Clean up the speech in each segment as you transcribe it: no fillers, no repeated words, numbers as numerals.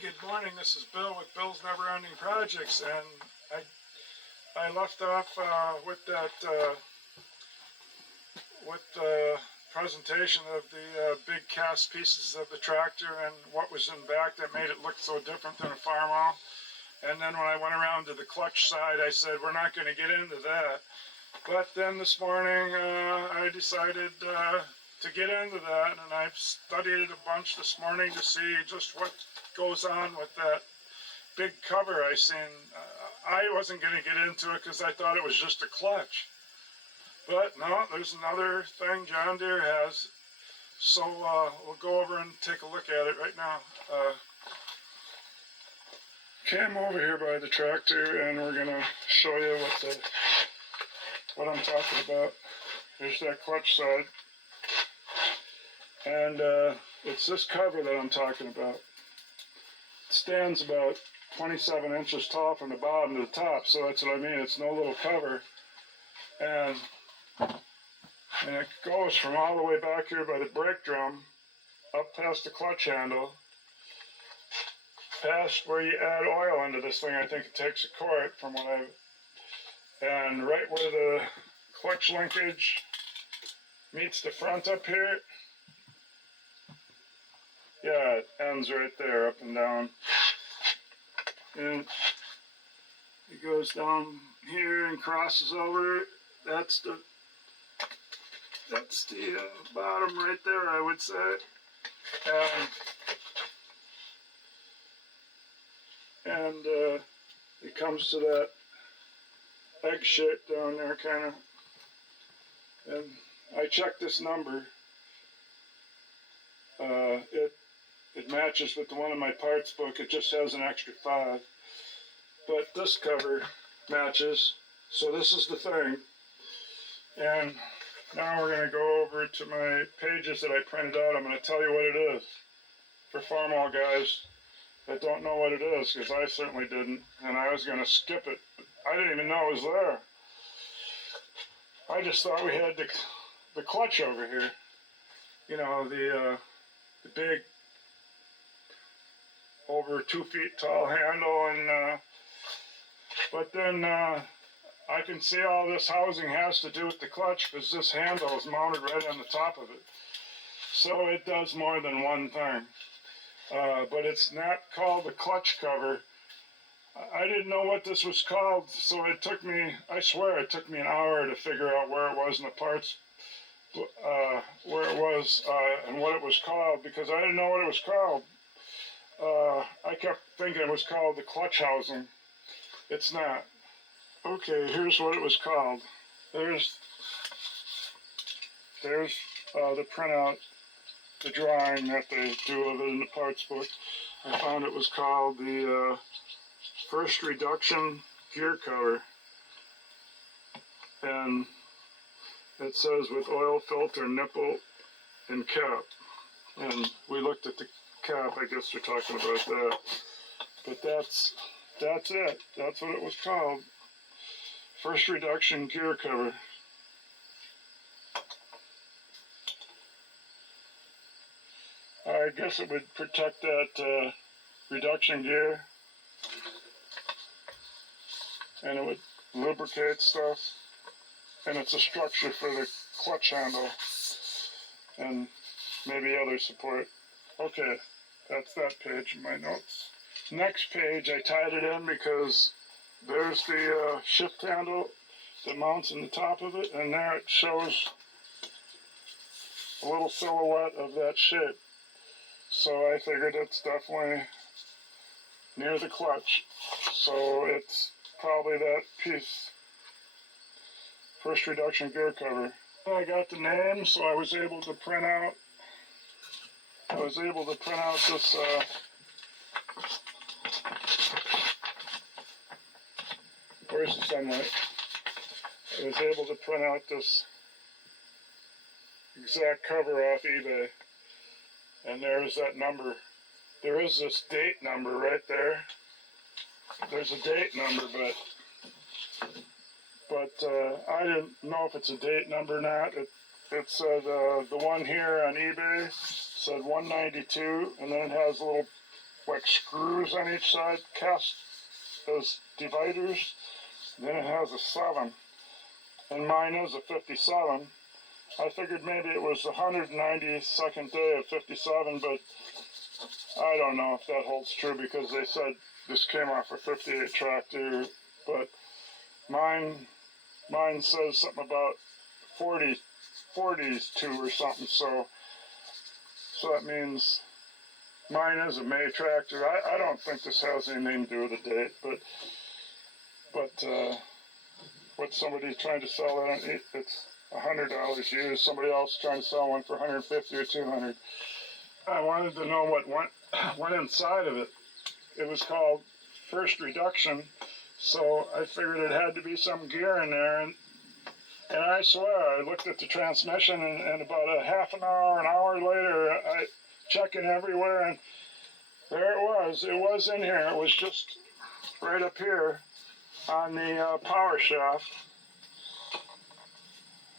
good morning. This is Bill with Bill's Never Ending Projects, and I left off with the presentation of the big cast pieces of the tractor and what was in back that made it look so different than a farmall. And then when I went around to the clutch side, I said we're not going to get into that. But then this morning I decided to get into that, and I've studied it a bunch this morning to see just what goes on with that big cover I seen. I wasn't going to get into it because I thought it was just a clutch. But no, there's another thing John Deere has. So we'll go over and take a look at it right now. Okay, I'm over here by the tractor, and we're going to show you what I'm talking about. Here's that clutch side. And it's this cover that I'm talking about. It stands about 27 inches tall from the bottom to the top, so that's what I mean. It's no little cover. And it goes from all the way back here by the brake drum, up past the clutch handle, past where you add oil into this thing. I think it takes a quart from what and right where the clutch linkage meets the front up here, yeah, it ends right there, up and down. And it goes down here and crosses over. That's the bottom right there, I would say. And it comes to that egg shape down there, kind of. And I checked this number. It matches with the one in my parts book. It just has an extra 5. But this cover matches. So this is the thing. And now we're going to go over to my pages that I printed out. I'm going to tell you what it is for farmall guys that don't know what it is, because I certainly didn't, and I was going to skip it. I didn't even know it was there. I just thought we had the clutch over here. You know, the big, over 2 feet tall handle, and but then I can see all this housing has to do with the clutch, because this handle is mounted right on the top of it. So it does more than one thing. But it's not called the clutch cover. I didn't know what this was called, so it took me, I swear it took me an hour to figure out where it was in the parts, where it was and what it was called, because I didn't know what it was called. I kept thinking it was called the clutch housing. It's not. Okay, here's what it was called. There's the printout, the drawing that they do of it in the parts book. I found it was called the first reduction gear cover. And it says with oil filter, nipple, and cap. And we looked at the cap. I guess they're talking about that. But that's it. That's what it was called. First reduction gear cover. I guess it would protect that reduction gear, and it would lubricate stuff, and it's a structure for the clutch handle and maybe other support. Okay, that's that page in my notes. Next page, I tied it in because there's the shift handle that mounts in the top of it, and there it shows a little silhouette of that shape. So I figured it's definitely near the clutch. So it's probably that piece. First reduction gear cover. I got the name, so I was able to print out this where's the sunlight? I was able to print out this exact cover off eBay. And there's that number. There is this date number right there. There's a date number, but I didn't know if it's a date number or not. It said the one here on eBay said 192, and then it has a little like screws on each side cast as dividers. Then it has a 7, and mine is a 57. I figured maybe it was the 192nd day of 57, but I don't know if that holds true because they said this came off a 58 tractor, but mine says something about 42 or something, so that means mine is a May tractor. I don't think this has anything to do with the date, but what somebody trying to sell it, it's $100 used. Somebody else trying to sell one for $150 or $200. I wanted to know what went inside of it. It was called first reduction, so I figured it had to be some gear in there, and I swear, I looked at the transmission, and about a half an hour later, I checking everywhere, and there it was. It was in here. It was just right up here on the power shaft.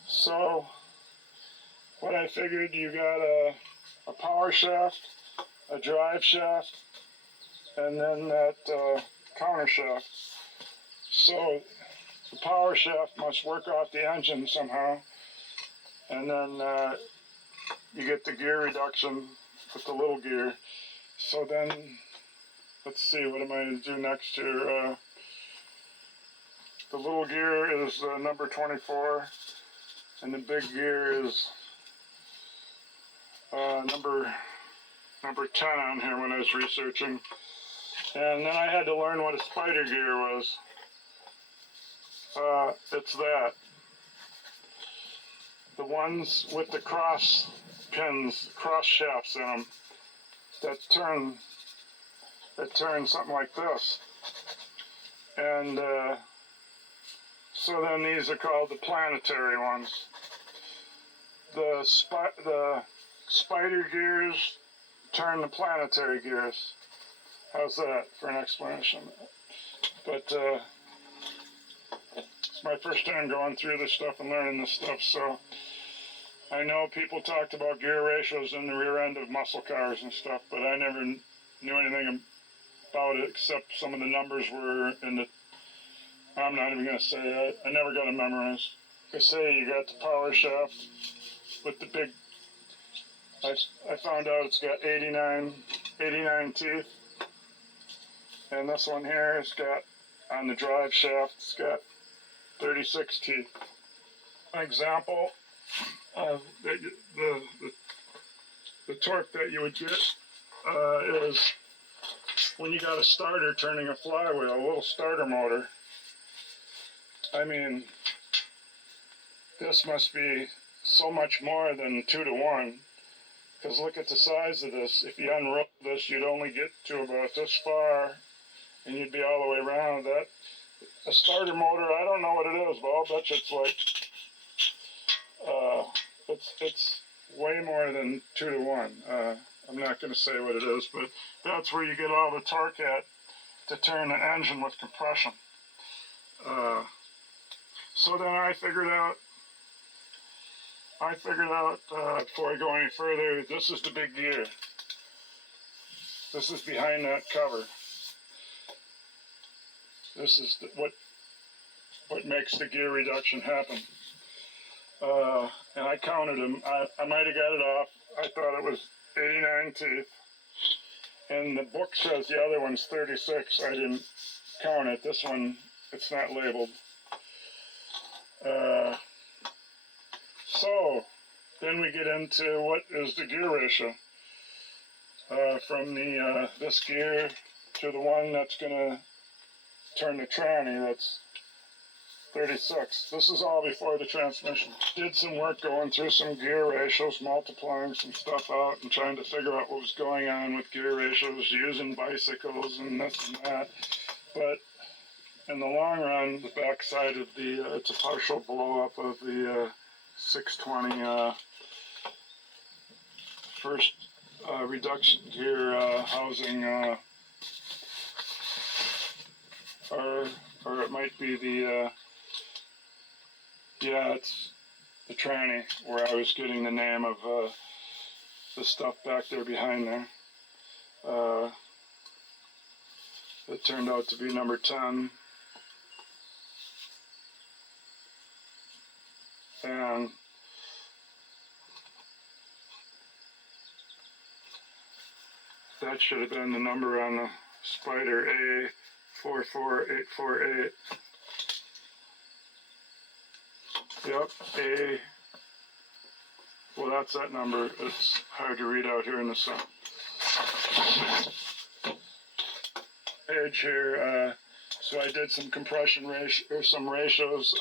So what I figured, you got a power shaft, a drive shaft, and then that counter shaft. So the power shaft must work off the engine somehow, and then you get the gear reduction with the little gear. So then, let's see, what am I going to do next here? The little gear is number 24, and the big gear is number 10 on here when I was researching. And then I had to learn what a spider gear was. It's that. The ones with the cross pins, cross shafts in them, that turn something like this. And so then these are called the planetary ones. The spider gears turn the planetary gears. How's that for an explanation? But it's my first time going through this stuff and learning this stuff, so I know people talked about gear ratios in the rear end of muscle cars and stuff, but I never knew anything about it except some of the numbers were in the, I'm not even going to say it, I never got them memorized. They say you got the power shaft with the big, I found out it's got 89 teeth, and this one here has got, on the drive shaft, it's got 36 teeth. An example of the torque that you would get is when you got a starter turning a flywheel, a little starter motor. I mean, this must be so much more than 2 to 1, because look at the size of this. If you unroll this, you'd only get to about this far, and you'd be all the way around. That a starter motor, I don't know what it is, but I'll bet you it's like it's way more than 2 to 1. I'm not going to say what it is, but that's where you get all the torque at to turn an engine with compression. So then I figured out before I go any further, this is the big gear. This is behind that cover. This is what makes the gear reduction happen. And I counted them. I might have got it off. I thought it was 89 teeth. And the book says the other one's 36. I didn't count it. This one, it's not labeled. So then we get into what is the gear ratio. From the this gear to the one that's going to turn the tranny, that's 36. This is all before the transmission. Did some work going through some gear ratios, multiplying some stuff out and trying to figure out what was going on with gear ratios, using bicycles and this and that. But in the long run, the backside of the, it's a partial blow up of the 620 first reduction gear housing, or it might be the, yeah, it's the tranny, where I was getting the name of the stuff back there behind there. It turned out to be number 10. And that should have been the number on the Spider, A44848. Yep, A. Well, that's that number. It's hard to read out here in the sun. Page here. So I did some compression ratio, or some ratios.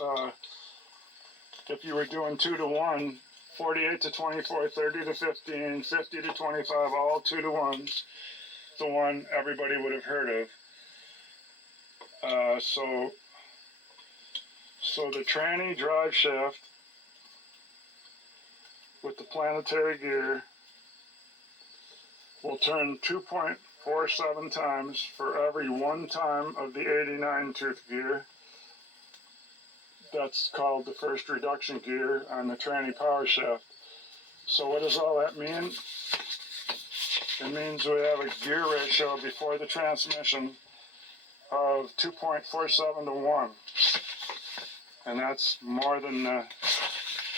If you were doing 2 to 1, 48 to 24, 30 to 15, 50 to 25, all 2 to 1s. The one everybody would have heard of. So the tranny drive shaft with the planetary gear will turn 2.47 times for every 1 time of the 89 tooth gear. That's called the first reduction gear on the tranny power shaft. So what does all that mean? It means we have a gear ratio before the transmission of 2.47 to 1. And that's more than the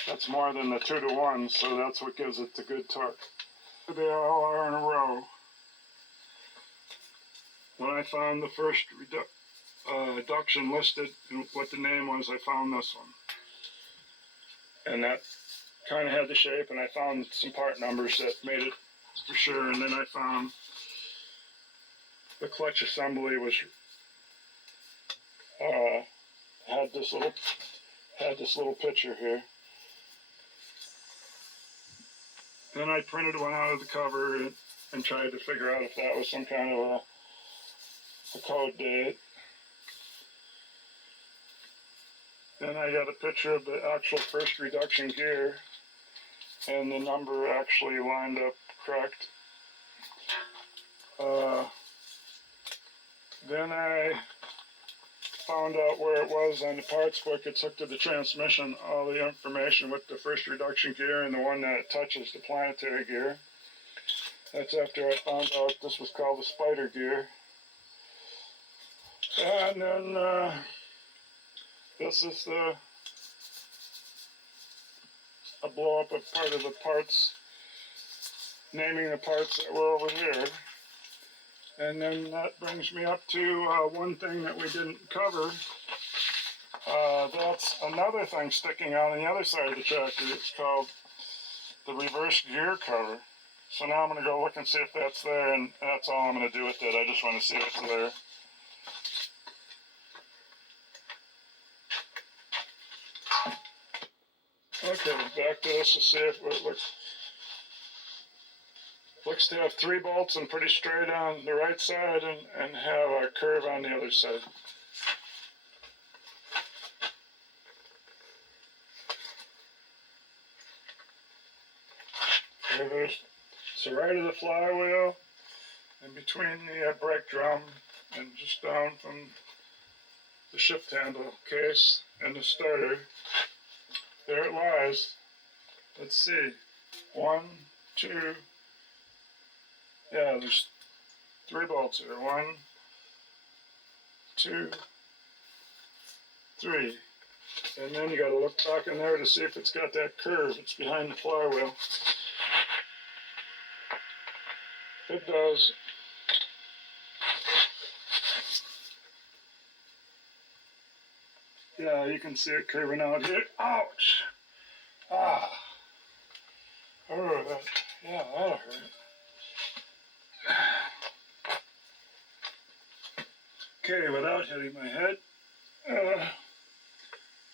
2 to 1, so that's what gives it the good torque. They all are in a row. When I found the first reduction listed and what the name was, I found this one. And that kind of had the shape, and I found some part numbers that made it for sure. And then I found the clutch assembly was had this little picture here. Then I printed one out of the cover and tried to figure out if that was some kind of a code date. Then I got a picture of the actual first reduction gear, and the number actually lined up correct. Then I found out where it was on the parts book. It's hooked to the transmission, all the information with the first reduction gear and the one that touches the planetary gear. That's after I found out this was called the Spider gear. And then this is a blow up of part of the parts, naming the parts that were over here. And then that brings me up to one thing that we didn't cover. That's another thing sticking out on the other side of the tractor. It's called the reverse gear cover. So now I'm going to go look and see if that's there, and that's all I'm going to do with it. I just want to see if it's there. Okay, back to this to see if it looks. Looks to have 3 bolts and pretty straight on the right side and have a curve on the other side. Okay, there's the right of the flywheel and between the brake drum and just down from the shift handle case and the starter. There it lies. Let's see. 1, 2. Yeah, there's 3 bolts here. 1, 2, 3. And then you got to look back in there to see if it's got that curve. It's behind the flywheel. It does. Yeah, you can see it curving out here. Ouch! Ah. Oh, yeah, that'll hurt. Okay, without hitting my head,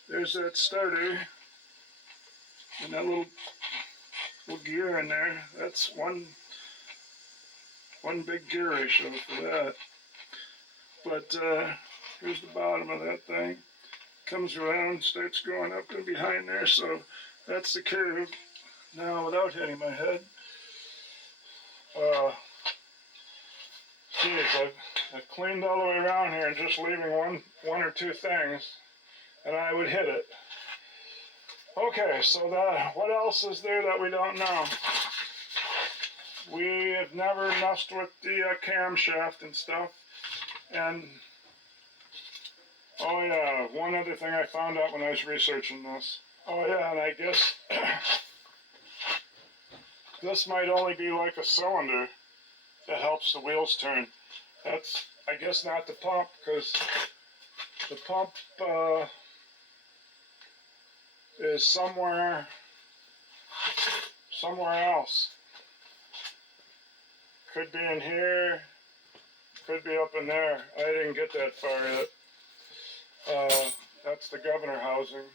there's that starter and that little gear in there. That's one big gear ratio for that. But here's the bottom of that thing. Comes around, starts going up and behind there, so that's the curve. Now, without hitting my head, geez, I've cleaned all the way around here and just leaving one or two things, and I would hit it. Okay, so what else is there that we don't know? we have never messed with the camshaft and stuff. And oh yeah, one other thing I found out when I was researching this. Oh yeah, and I guess this might only be like a cylinder that helps the wheels turn. That's, I guess, not the pump, because the pump is somewhere else. Could be in here, could be up in there. I didn't get that far yet. That's the governor housing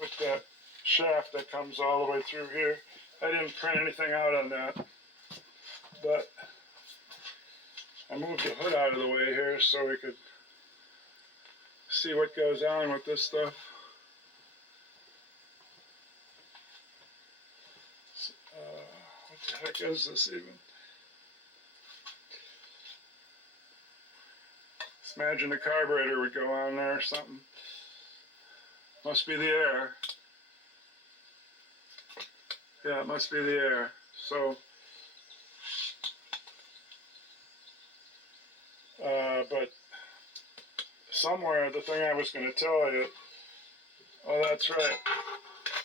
with that shaft that comes all the way through here. I didn't print anything out on that, but I moved the hood out of the way here so we could see what goes on with this stuff. What the heck is this even? Just imagine the carburetor would go on there or something. Must be the air. Yeah, it must be the air. So, but somewhere, the thing I was going to tell you, oh, that's right.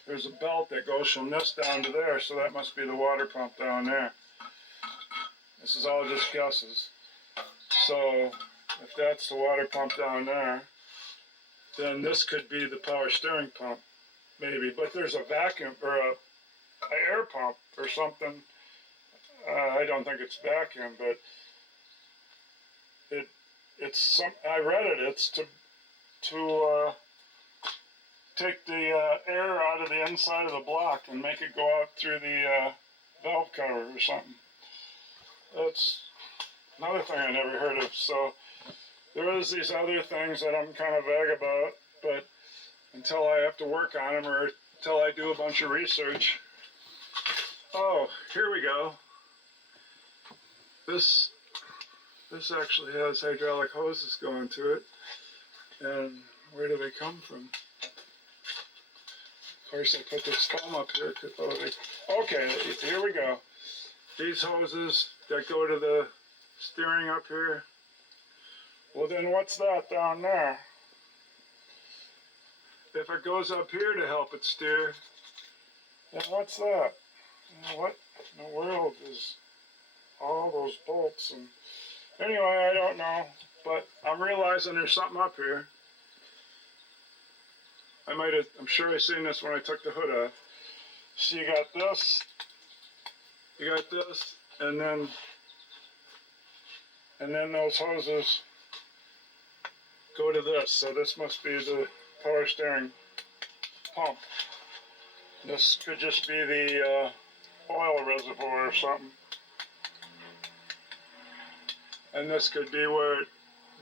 There's a belt that goes from this down to there, so that must be the water pump down there. This is all just guesses. So, if that's the water pump down there, then this could be the power steering pump, maybe. But there's a vacuum, or a air pump, or something. I don't think it's vacuum, but it's some. I read it. It's to take the air out of the inside of the block and make it go out through the valve cover or something. That's another thing I never heard of. So there is these other things that I'm kind of vague about, but until I have to work on them or until I do a bunch of research. Oh, here we go. This actually has hydraulic hoses going to it. And where do they come from? Of course, I put this thumb up here. Okay, here we go. These hoses that go to the steering up here. Well, then what's that down there? If it goes up here to help it steer, then what's that? What in the world is all those bolts? And anyway, I don't know, but I'm realizing there's something up here. I'm sure I seen this when I took the hood off. So you got this, and then those hoses go to this. So this must be the power steering pump. This could just be the oil reservoir or something. And this could be where it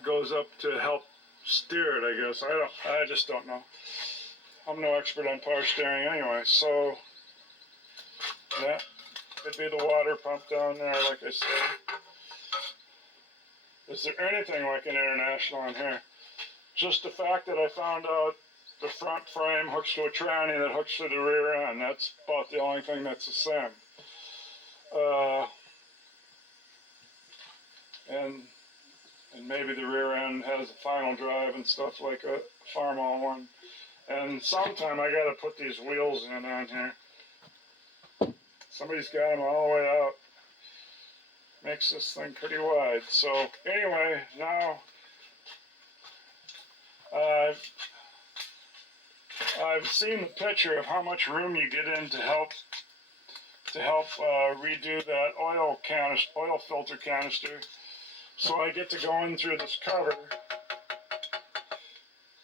goes up to help steer it, I guess. I just don't know. I'm no expert on power steering anyway, so that could be the water pump down there, like I said. Is there anything like an International in here? Just the fact that I found out the front frame hooks to a tranny that hooks to the rear end. That's about the only thing that's the same. And maybe the rear end has a final drive and stuff like a Farmall one. And sometime I gotta put these wheels in on here. Somebody's got them all the way out. Makes this thing pretty wide. So anyway, now I've seen the picture of how much room you get in to help redo that oil filter canister. So I get to go in through this cover,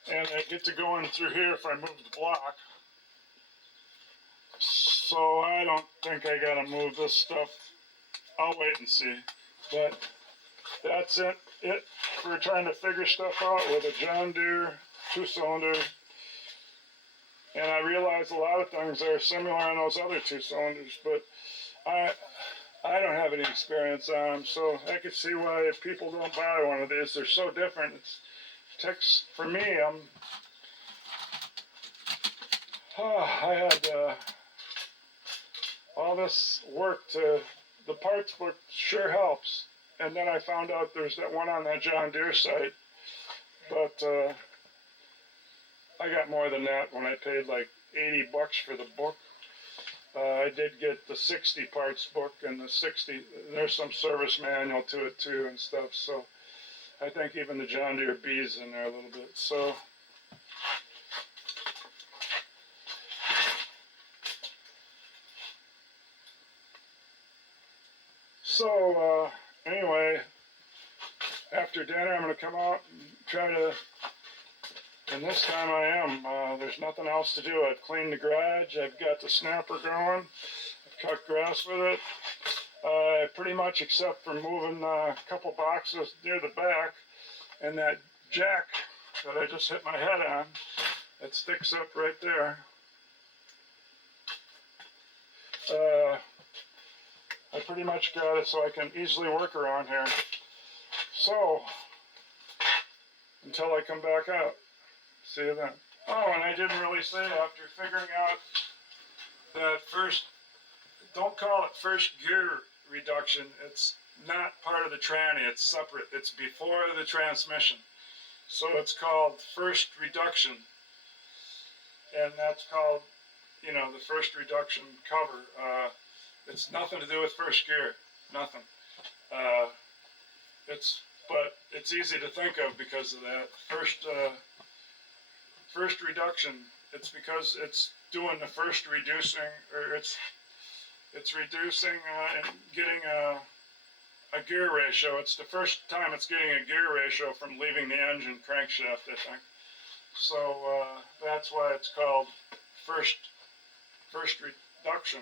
and I get to go in through here if I move the block. So I don't think I gotta move this stuff. I'll wait and see. But that's it for trying to figure stuff out with a John Deere 2-cylinder. And I realize a lot of things are similar on those other 2-cylinders, but I don't have any experience on them, so I could see why if people don't buy one of these. They're so different. It takes, for me, all this work the parts book sure helps. And then I found out there's that one on that John Deere site, but I got more than that when I paid like $80 for the book. I did get the 60 parts book and the 60, there's some service manual to it too and stuff, so I think even the John Deere B's in there a little bit. So anyway, after dinner I'm going to come out and try to, and this time I am. There's nothing else to do. I've cleaned the garage. I've got the snapper going. I've cut grass with it. Pretty much except for moving a couple boxes near the back and that jack that I just hit my head on. That sticks up right there. I pretty much got it so I can easily work around here. So, until I come back out. See you then. Oh, and I didn't really say, after figuring out that first, don't call it first gear reduction. It's not part of the tranny. It's separate. It's before the transmission. So it's called first reduction. And that's called, you know, the first reduction cover. It's nothing to do with first gear. Nothing. But it's easy to think of because of that. First reduction, it's because it's doing the first reducing, or it's reducing and getting a gear ratio. It's the first time it's getting a gear ratio from leaving the engine crankshaft, I think. So that's why it's called first reduction.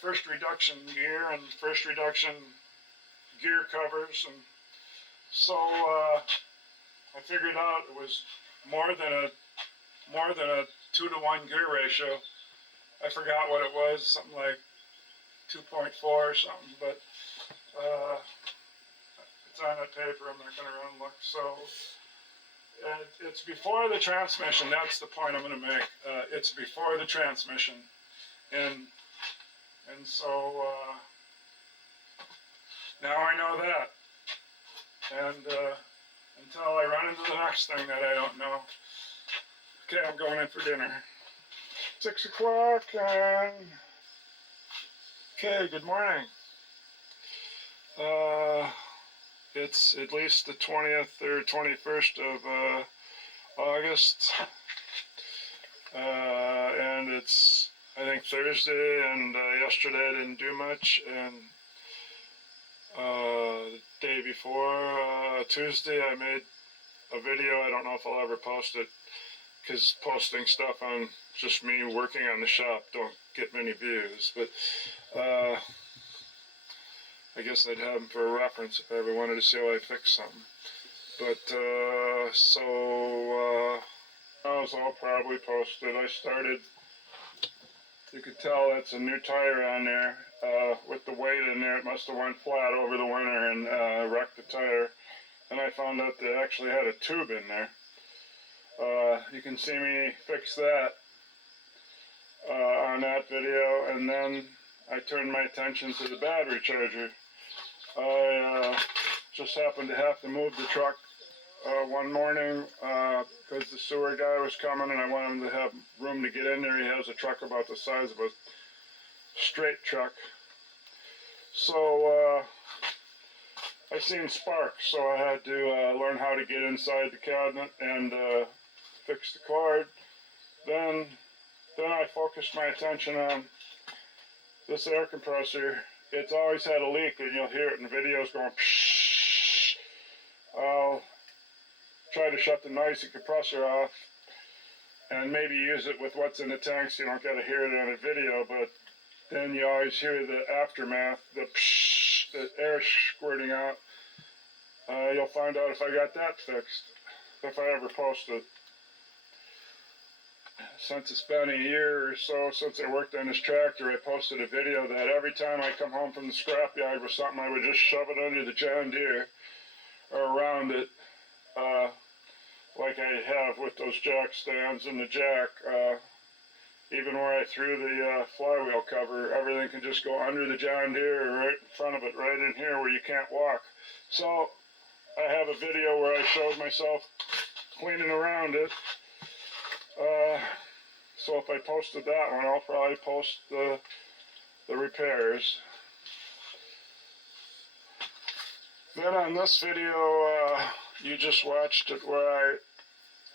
First reduction gear and first reduction gear covers, and so I figured out it was more than a 2-to-1 gear ratio. I forgot what it was, something like 2.4 or something, but it's on that paper. I'm not going to run look. So it's before the transmission. That's the point I'm going to make. It's before the transmission, and so now I know that, and until I run into the next thing that I don't know. Okay, I'm going in for dinner. 6 o'clock, and okay, good morning. It's at least the 20th or 21st of August, and it's, I think, Thursday, and yesterday I didn't do much, and the day before, Tuesday, I made a video. I don't know if I'll ever post it, because posting stuff on just me working on the shop don't get many views, but I guess I'd have them for a reference if I ever wanted to see how I fix something. But I'll probably post it. I started, you could tell that's a new tire on there. With the weight in there, it must have went flat over the winter and wrecked the tire. And I found out they actually had a tube in there. You can see me fix that on that video, and then I turned my attention to the battery charger. I just happened to have to move the truck one morning because the sewer guy was coming, and I wanted him to have room to get in there. He has a truck about the size of a straight truck. So I seen sparks, so I had to learn how to get inside the cabinet and fix the cord. Then I focused my attention on this air compressor. It's always had a leak, and you'll hear it in videos going pshh. I'll try to shut the noisy compressor off and maybe use it with what's in the tank so you don't get to hear it on a video, but then you always hear the aftermath, the pshh, the air squirting out. You'll find out if I got that fixed, if I ever post it. Since it's been a year or so since I worked on this tractor, I posted a video that every time I come home from the scrapyard with something, I would just shove it under the John Deere or around it, like I have with those jack stands and the jack. even where I threw the flywheel cover, everything can just go under the John Deere or right in front of it, right in here where you can't walk. So I have a video where I showed myself cleaning around it. So if I posted that one, I'll probably post the repairs. Then on this video, you just watched it where I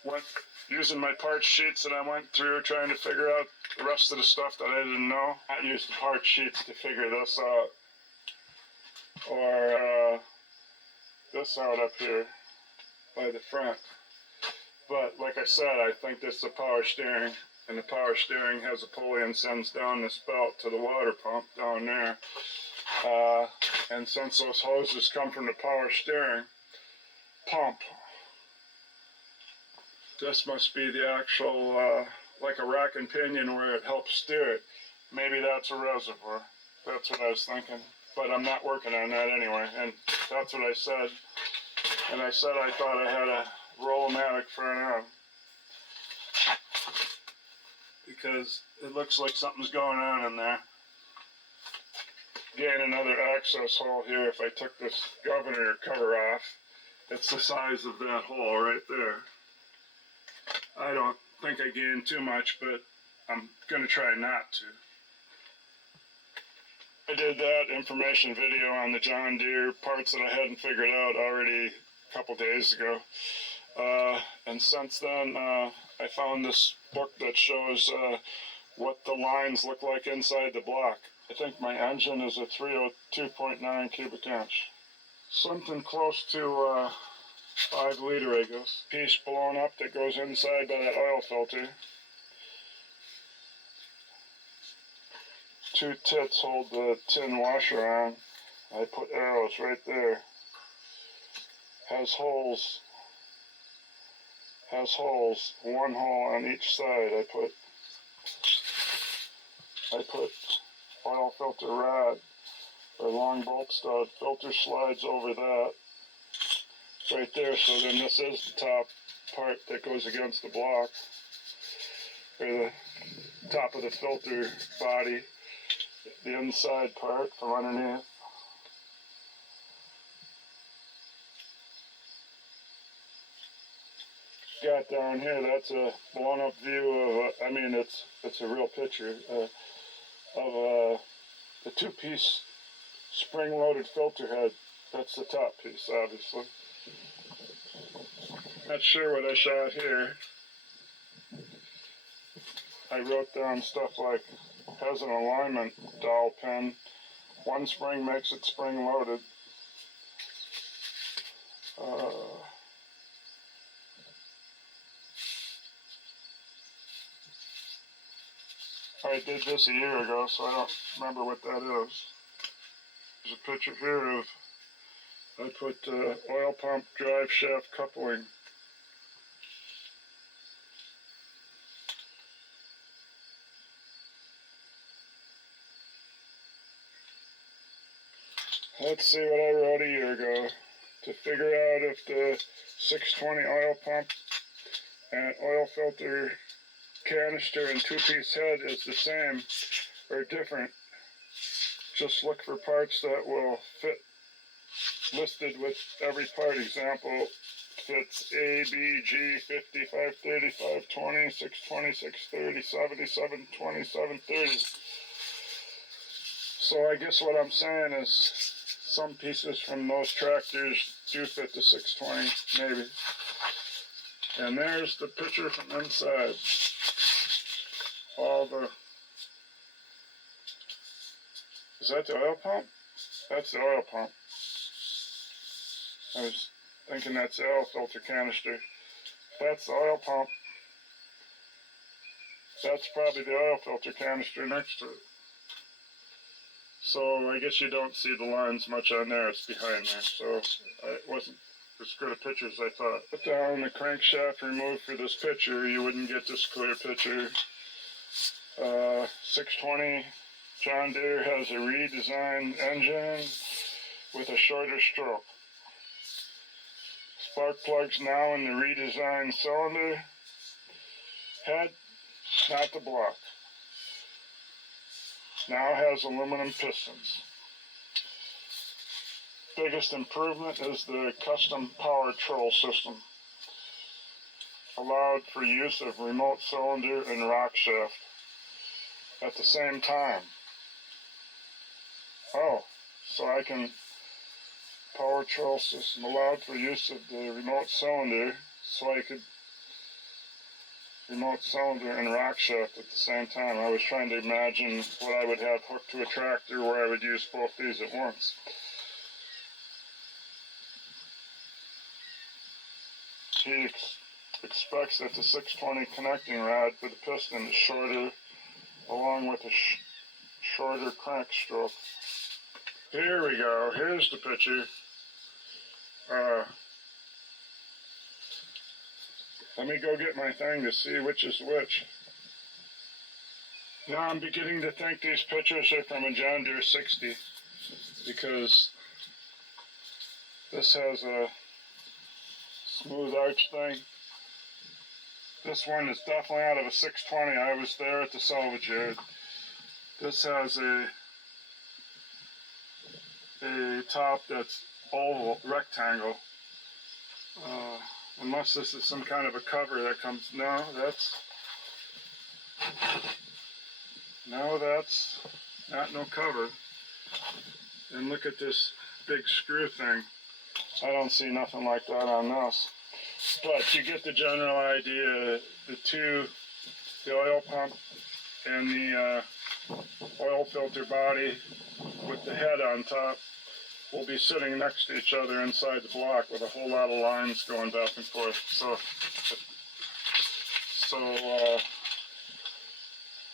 went using my parts sheets that I went through trying to figure out the rest of the stuff that I didn't know. I used the parts sheets to figure this out. Or this out up here by the front. But like I said, I think this is a power steering. And the power steering has a pulley and sends down this belt to the water pump down there. And since those hoses come from the power steering pump, this must be the actual, like a rack and pinion where it helps steer it. Maybe that's a reservoir. That's what I was thinking. But I'm not working on that anyway. And that's what I said. And I said I thought I had a Roll-O-Matic front end. Because it looks like something's going on in there. Again, another access hole here. If I took this governor cover off, it's the size of that hole right there. I don't think I gained too much, but I'm going to try not to. I did that information video on the John Deere parts that I hadn't figured out already a couple days ago. And since then, I found this book that shows what the lines look like inside the block. I think my engine is a 302.9 cubic inch. Something close to 5 liter, I guess. Piece blown up that goes inside by that oil filter. 2 tits hold the tin washer on. I put arrows right there. Has holes. 1 hole on each side. I put oil filter rod or long bolt stud. Filter slides over that right there. So then this is the top part that goes against the block, or the top of the filter body, the inside part from underneath. Got down here, that's a blown up view of, I mean, it's a real picture of the 2-piece spring-loaded filter head. That's the top piece, obviously. Not sure what I shot here. I wrote down stuff like, has an alignment dowel pin. 1 spring makes it spring-loaded. I did this a year ago, so I don't remember what that is. There's a picture here of, I put oil pump drive shaft coupling. Let's see what I wrote a year ago to figure out if the 620 oil pump and oil filter canister and 2-piece head is the same or different. Just look for parts that will fit, listed with every part. Example, fits A, B, G, 50, 530, 520, 620, 630, 70, 720, 730. So I guess what I'm saying is some pieces from those tractors do fit the 620, maybe. And there's the picture from inside. Is that the oil pump? That's the oil pump. I was thinking that's the oil filter canister. That's the oil pump. That's probably the oil filter canister next to it. So I guess you don't see the lines much on there. It's behind there. So it wasn't as good a picture as I thought. Put down the crankshaft removed for this picture. You wouldn't get this clear picture. 620 John Deere has a redesigned engine with a shorter stroke. Spark plugs now in the redesigned cylinder head, not the block. Now has aluminum pistons. Biggest improvement is the custom power troll system. Allowed for use of remote cylinder and rock shaft at the same time. Oh, so I can power troll system allowed for use of the remote cylinder, so I could remote cylinder and rock shaft at the same time. I was trying to imagine what I would have hooked to a tractor where I would use both these at once. He expects that the 620 connecting rod for the piston is shorter, along with a shorter crank stroke. Here we go. Here's the picture. Let me go get my thing to see which is which. Now I'm beginning to think these pictures are from a John Deere 60, because this has a smooth arch thing. This one is definitely out of a 620. I was there at the salvage yard. This has a top that's oval, rectangle. Unless this is some kind of a cover that comes, no, that's not no cover. And look at this big screw thing. I don't see nothing like that on this. But you get the general idea. The oil pump and the oil filter body with the head on top will be sitting next to each other inside the block with a whole lot of lines going back and forth. So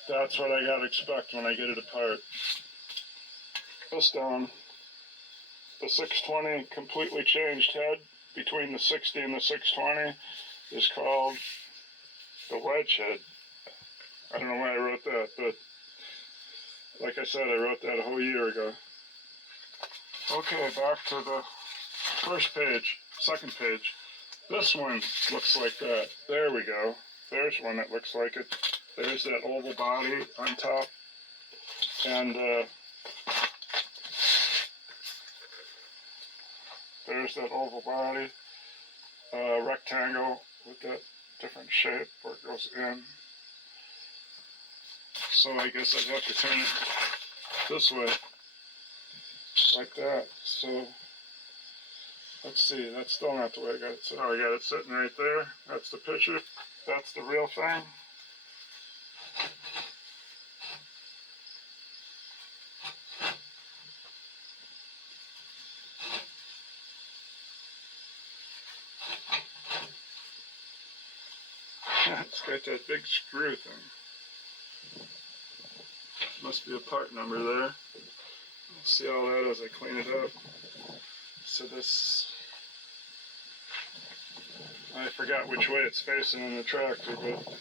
that's what I gotta expect when I get it apart. This down. The 620 completely changed head between the 60 and the 620 is called the wedge head. I don't know why I wrote that, but like I said, I wrote that a whole year ago. Okay, back to the first page, second page. This one looks like that. There we go. There's one that looks like it. There's that oval body on top. And there's that oval body, rectangle with that different shape where it goes in. So I guess I'd have to turn it this way, like that. So let's see, that's still not the way I got it. So I got it sitting right there. That's the picture. That's the real thing. It's got that big screw thing. Must be a part number there. I'll see all that as I clean it up. So this, I forgot which way it's facing in the tractor, but we'll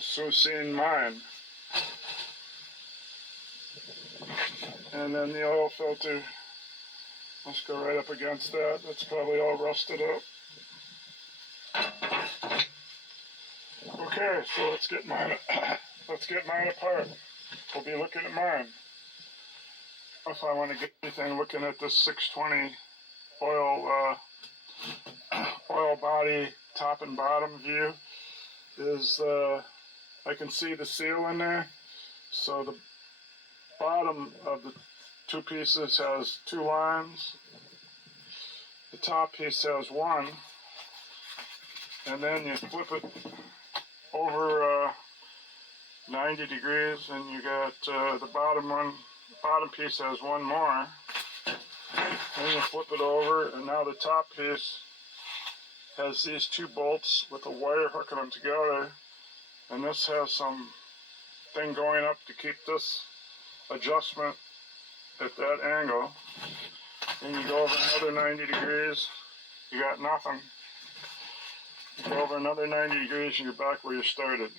soon see in mine. And then the oil filter must go right up against that. That's probably all rusted up. Okay, so let's get mine apart. We'll be looking at mine. If I want to get anything looking at this 620 oil body top and bottom view, is I can see the seal in there. So the bottom of the two pieces has two lines. The top piece has one. And then you flip it over 90 degrees, and you got the bottom piece has one more. Then you flip it over, and now the top piece has these two bolts with a wire hooking them together, and this has some thing going up to keep this adjustment at that angle. Then you go over another 90 degrees, you got nothing. You go over another 90 degrees and you're back where you started.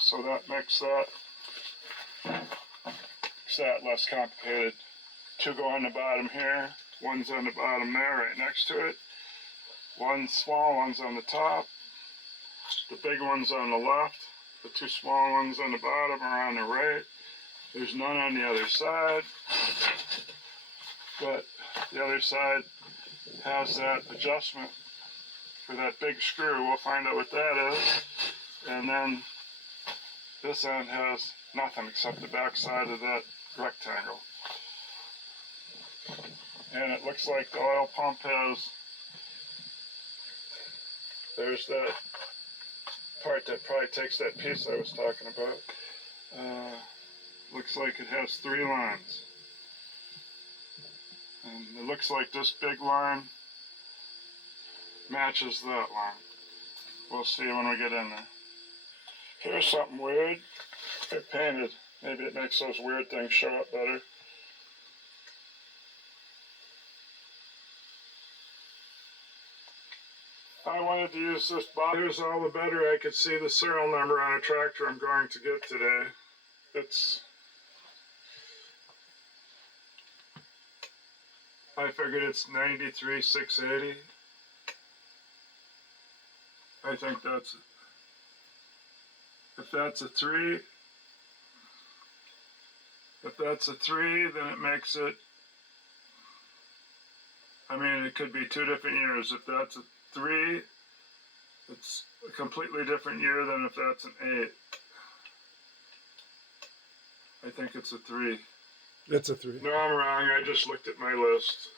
So that makes that less complicated. Two go on the bottom here, one's on the bottom there right next to it. One's small, one's on the top. The big ones on the left, the two small ones on the bottom are on the right. There's none on the other side, but the other side has that adjustment for that big screw. We'll find out what that is. And then this end has nothing except the back side of that rectangle. And it looks like the oil pump has, there's that part that probably takes that piece I was talking about. Looks like it has 3 lines. And it looks like this big line matches that line. We'll see when we get in there. Here's something weird. I painted. Maybe it makes those weird things show up better. I wanted to use this box. Here's all the better I could see the serial number on a tractor I'm going to get today. I figured it's 93680. I think that's, if that's a 3, then it makes it, I mean, it could be 2 different years. If that's a 3, it's a completely different year than if that's an 8. I think it's a 3. It's a 3. No, I'm wrong. I just looked at my list.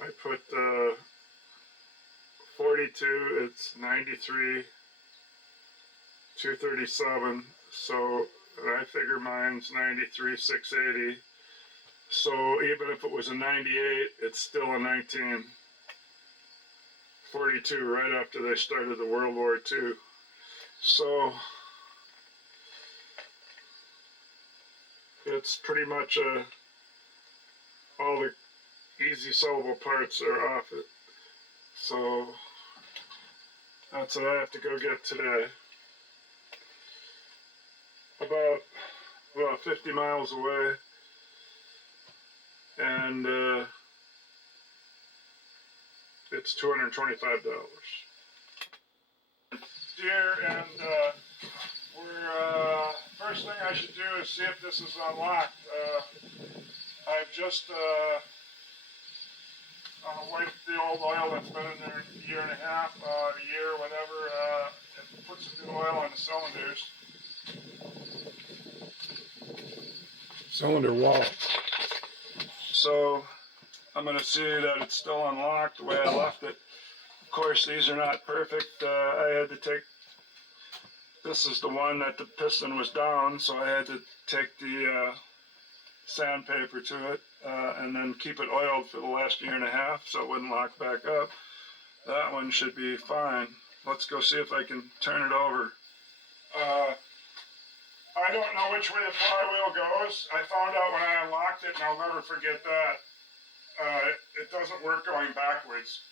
I put 42, it's 93, 237, so I figure mine's 93, 680. So even if it was a 98, it's still a 1942, right after they started the World War II. So it's pretty much all the easy sellable parts are off it. So that's what I have to go get today. About 50 miles away. And it's $225. Deere, and first thing I should do is see if this is unlocked. I've just wiped the old oil that's been in there a year and a half, a year, whatever, and put some new oil on the cylinders. Cylinder wall. So I'm going to see that it's still unlocked the way I left it. Of course, these are not perfect. I had to take, this is the one that the piston was down, so I had to take the sandpaper to it and then keep it oiled for the last year and a half so it wouldn't lock back up. That one should be fine. Let's go see if I can turn it over. I don't know which way the flywheel goes. I found out when I unlocked it, and I'll never forget that. It doesn't work going backwards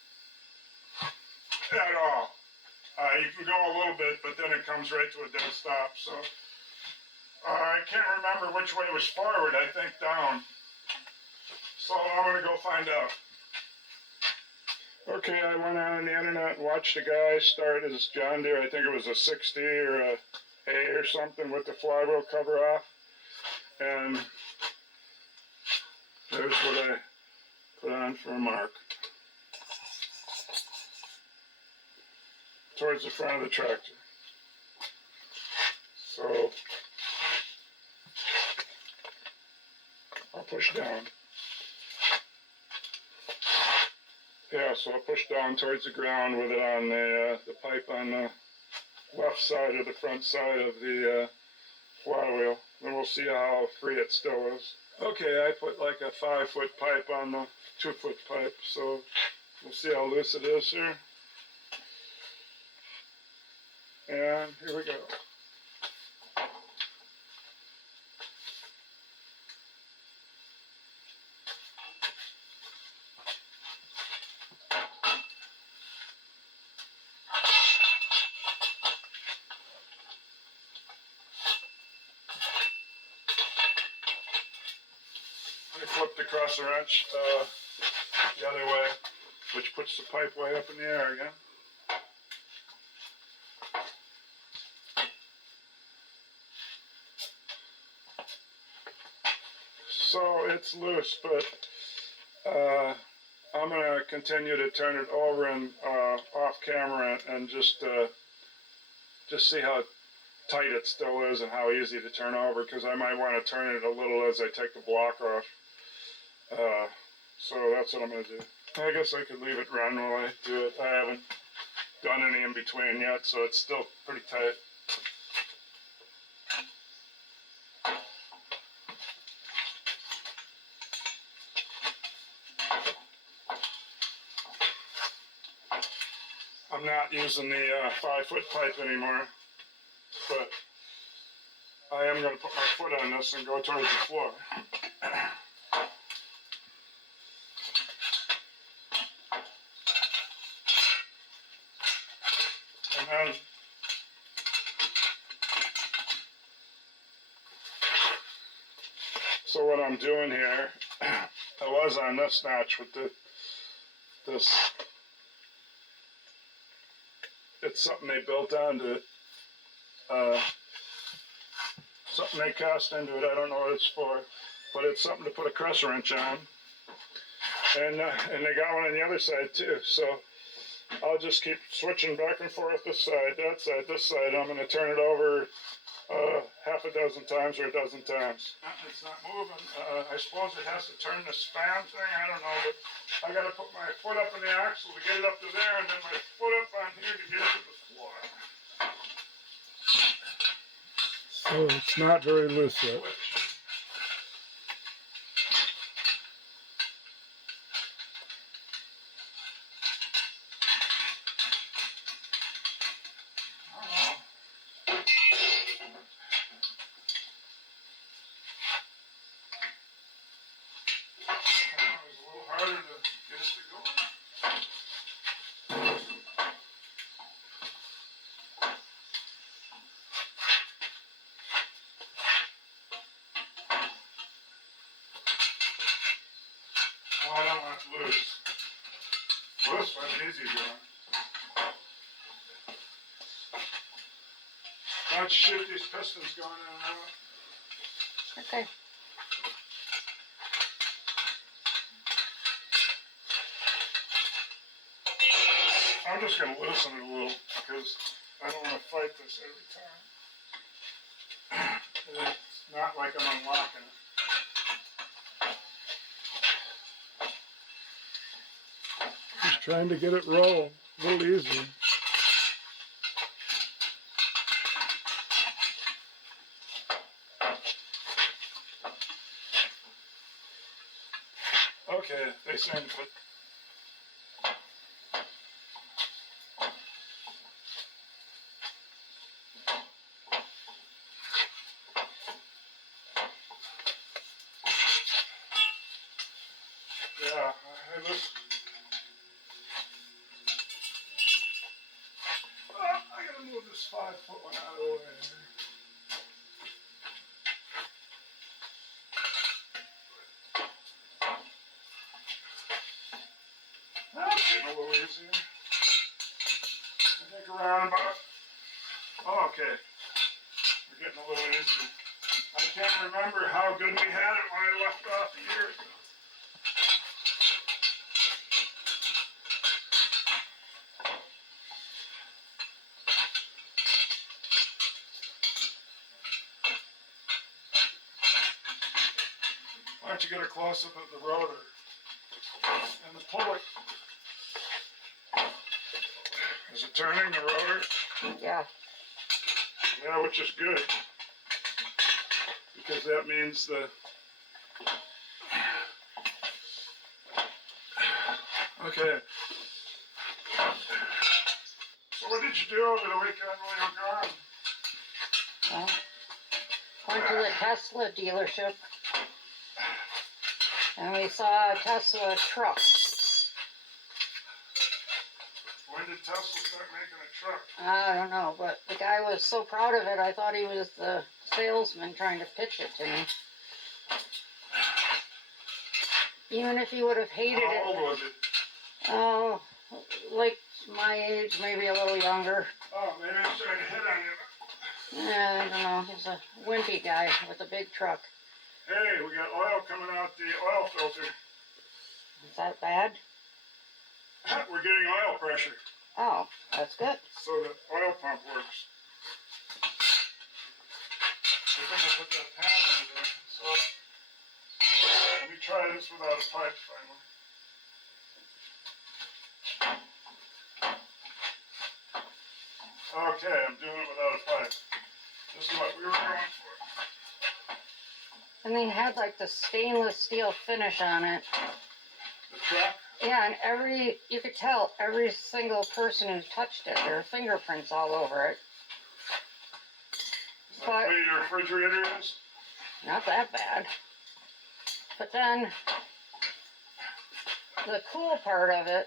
at all. You can go a little bit, but then it comes right to a dead stop. So I can't remember which way was forward. I think down. So I'm going to go find out. Okay, I went on the internet and watched a guy start his John Deere. I think it was a 60 or a A or something with the flywheel cover off. And there's what I put on for a mark. Towards the front of the tractor. So I'll push down. Yeah, so I'll push down towards the ground with it on the pipe on the left side of the front side of the flywheel. Then we'll see how free it still is. Okay, I put like a 5-foot pipe on the 2-foot pipe, so we'll see how loose it is here. And here we go. I flipped across the wrench. the other way, which puts the pipe way up in the air again. So it's loose, but I'm going to continue to turn it over and off camera and just see how tight it still is and how easy to turn over, because I might want to turn it a little as I take the block off. So that's what I'm going to do. I guess I could leave it run while I do it. I haven't done any in between yet, so it's still pretty tight. I'm not using the 5-foot pipe anymore, but I am going to put my foot on this and go towards the floor. And then so what I'm doing here, I was on this notch with this. It's something they built onto it. Something they cast into it. I don't know what it's for, but it's something to put a cross wrench on. And they got one on the other side too. So I'll just keep switching back and forth, this side, that side, this side. I'm going to turn it over half a dozen times or a dozen times. It's not moving. I suppose it has to turn the span thing. I don't know, but I got to put my foot up in the axle to get it up to there, and then my foot up on here to get it to the floor. So it's not very loose yet. I don't want it loose. Well, this one's easy going. Why don't you shoot these pistons going in and out? Okay. I'm just going to loosen it a little because I don't want to fight this every time. It's not like I'm unlocking it. Just trying to get it roll a little easier. Okay, they seem to put. Yeah, I just. I gotta move this 5-foot one out of the way. That's getting a little easier. I think around about. Oh, okay. We're getting a little easier. I can't remember how good we had it when I left off a year ago. Why don't you get a close-up of the rotor and the pulley? Is it turning the rotor? Yeah. Yeah, which is good. Because that means the... Okay. So what did you do over the weekend while you were gone? Well, went to the Tesla dealership. And we saw a Tesla truck. When did Tesla start making a truck? I don't know, but the guy was so proud of it, I thought he was the salesman trying to pitch it to me. even if you would have hated How old it, was it? oh, like my age, maybe a little younger. Oh, maybe it's trying to hit on you. Yeah, I don't know. He's a wimpy guy with a big truck. Hey, we got oil coming out the oil filter. Is that bad? We're getting oil pressure, Oh, that's good. so the oil pump works. I think I put that pan under there. So let me try this without a pipe finally. Okay, I'm doing it without a pipe. This is what we were going for. And they had like the stainless steel finish on it. The truck? Yeah, and you could tell every single person who touched it, there were fingerprints all over it. Is that But the way your refrigerator is? not that bad. But then the cool part of it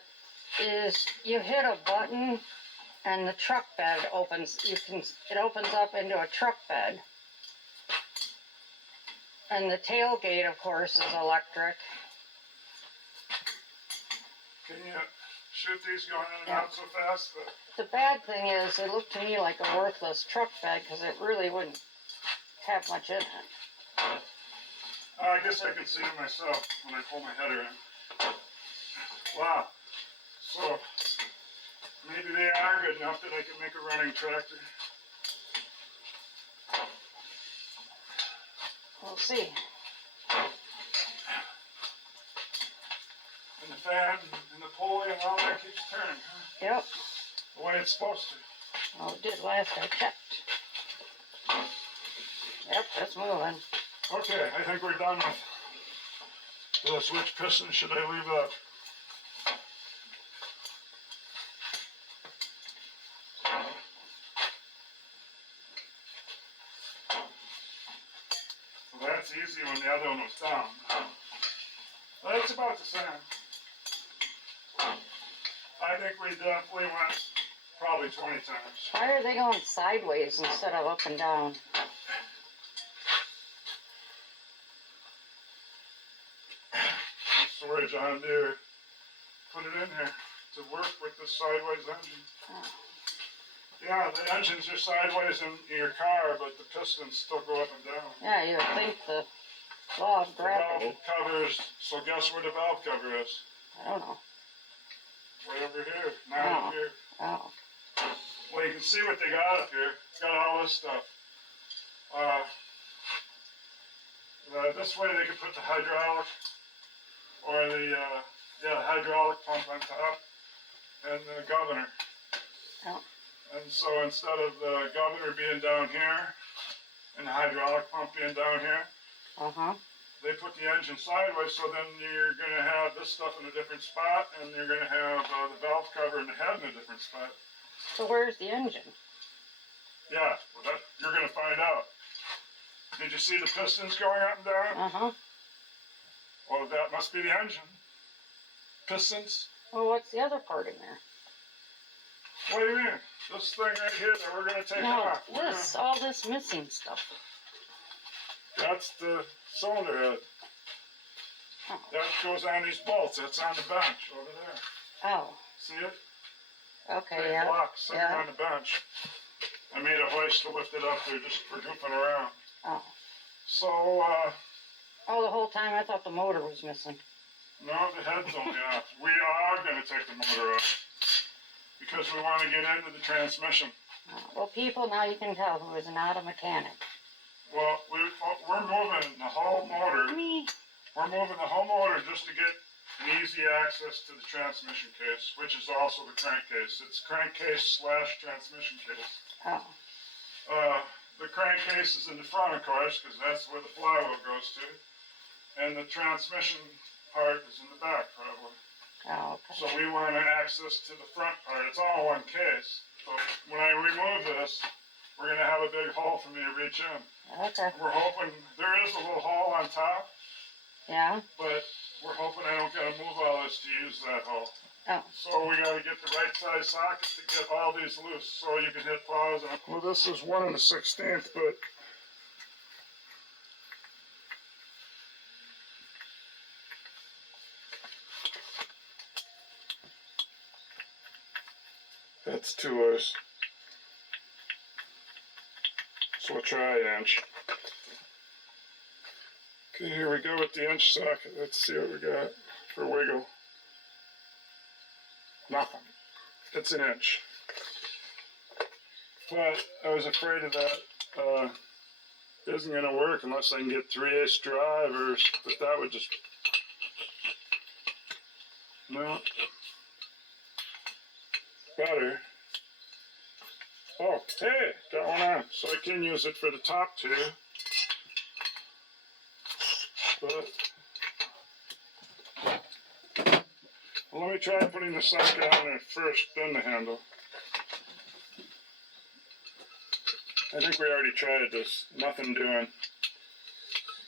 is you hit a button and the truck bed opens. It opens up into a truck bed. And the tailgate, of course, is electric. Can you shoot these going in and out so fast? The bad thing is, it looked to me like a worthless truck bed because it really wouldn't have much in it. I guess I can see it myself when I pull my header in. Wow. So, maybe they are good enough that I can make a running tractor. We'll see. And the fan and the pulley and all that keeps turning, huh? Yep. The way it's supposed to. Oh, it did last I checked. Yep, that's moving. Okay, I think we're done with the switch piston. Should I leave that? Well, that's easy when the other one was down. Well, it's about the same. I think we definitely went probably 20 times. Why are they going sideways instead of up and down? That's the way John Deere put it in here to work with the sideways engine. Oh. Yeah, the engines are sideways in your car, but the pistons still go up and down. Yeah, you would think the law of The gravity. valve covers, so guess where the valve cover is? I don't know. Way over here, not up here. Oh. Well, you can see what they got up here. It's got all this stuff. This way they could put the hydraulic, or the hydraulic pump on top, and the governor. Oh. And so instead of the governor being down here, and the hydraulic pump being down here, Uh-huh. they put the engine sideways, so then you're going to have this stuff in a different spot, and you're going to have the valve cover and the head in a different spot. So where's the engine? Yeah, well that you're going to find out. Did you see the pistons going up and down? Uh-huh. Well, that must be the engine. Pistons? Well, what's the other part in there? What do you mean? This thing right here that we're going to take No, off. all this missing stuff. That's the cylinder head. Oh. That goes on these bolts. That's on the bench over there. Oh. See it? Okay, Big yeah. block sitting Yeah. on the bench. I made a hoist to lift it up there just for goofing around. Oh. So, Oh, the whole time I thought the motor was missing. no, the head's only off. We are going to take the motor off because we want to get into the transmission. Well, people, now you can tell who is not a mechanic. Well, we're moving the whole motor. Me. We're moving the whole motor just to get an easy access to the transmission case, which is also the crankcase. It's crankcase / transmission case. Oh. The crankcase is in the front, of course, because that's where the flywheel goes to. And the transmission part is in the back, probably. Oh, okay. So we want an access to the front part. It's all one case. So when I remove this, we're going to have a big hole for me to reach in. Okay. We're hoping, there is a little hole on top, Yeah? but we're hoping I don't got to move all this to use that hole. Oh. So we got to get the right size socket to get all these loose so you can hit pause on. Well, this is 1 1/16, but That's too loose. So we'll try an inch. Okay, here we go with the inch socket. Let's see what we got for wiggle. Nothing. It's an inch. But I was afraid of that. It isn't going to work unless I can get 3/8 drivers, but that would just... No. Better. Oh, hey, got one on. So I can use it for the top two. But... Well, let me try putting the socket on there first, then the handle. I think we already tried this. Nothing doing.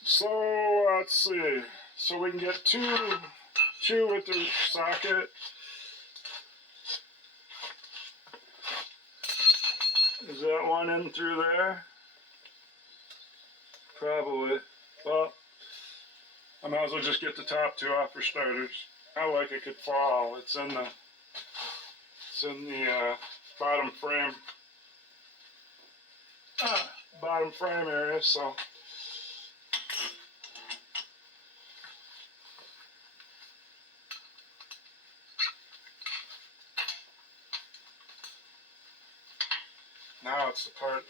So, let's see. So we can get two with the socket. Is that one in through there? Probably. Well, I might as well just get the top two off for starters. Not like it could fall. It's in the bottom frame. Bottom frame area, so now it's the part.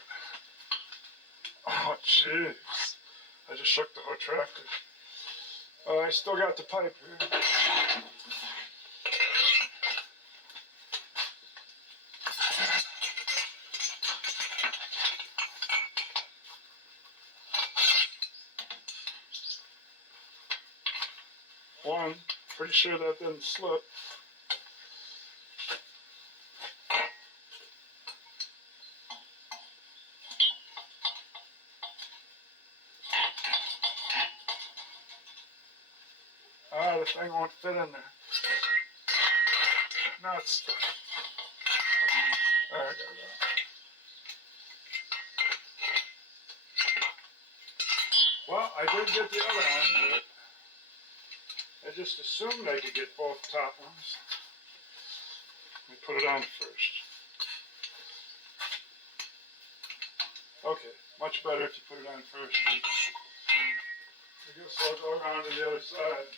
Oh jeez, I just shook the whole tractor. I still got the pipe here. One, pretty sure that didn't slip. The thing won't fit in there. Now it's stuck. Alright, there we go. Well, I did get the other one, but I just assumed I could get both top ones. Let me put it on first. Okay, much better if you put it on first. I guess I'll go around to the other side.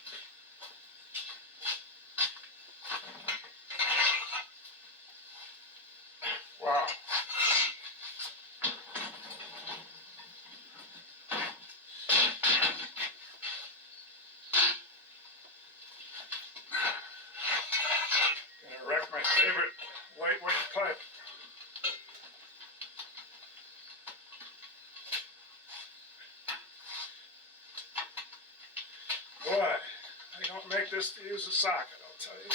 Wow. Gonna wreck my favorite lightweight pipe. Boy, I don't make this to use a socket, I'll tell you.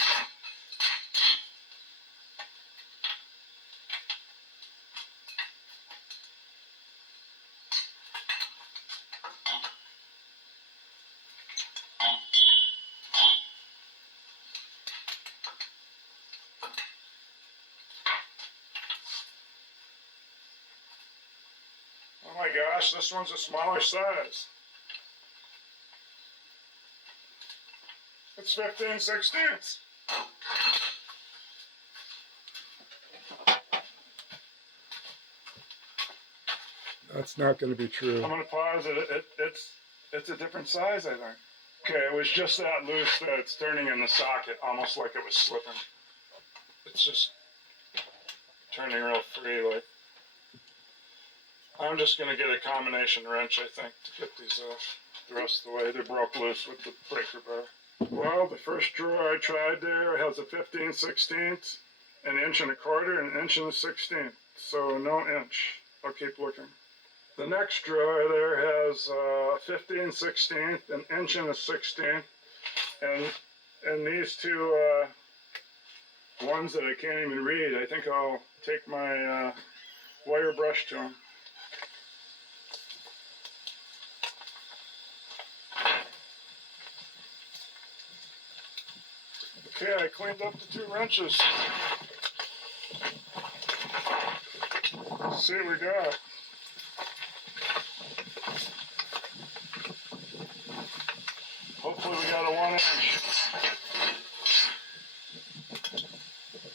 Oh my gosh, this one's a smaller size. It's 15/16. That's not going to be true. I'm going to pause it. It's a different size, I think. Okay, it was just that loose that it's turning in the socket, almost like it was slipping. It's just turning real free, like. I'm just going to get a combination wrench, I think, to get these off the rest of the way. They broke loose with the breaker bar. Well, the first drawer I tried there has a 15/16, an 1 1/4, and an 1 1/16. So no inch. I'll keep looking. The next drawer there has 15/16, an 1 1/16, and these two ones that I can't even read. I think I'll take my wire brush to them. Okay, I cleaned up the two wrenches. Let's see what we got. Hopefully we got a 1 inch.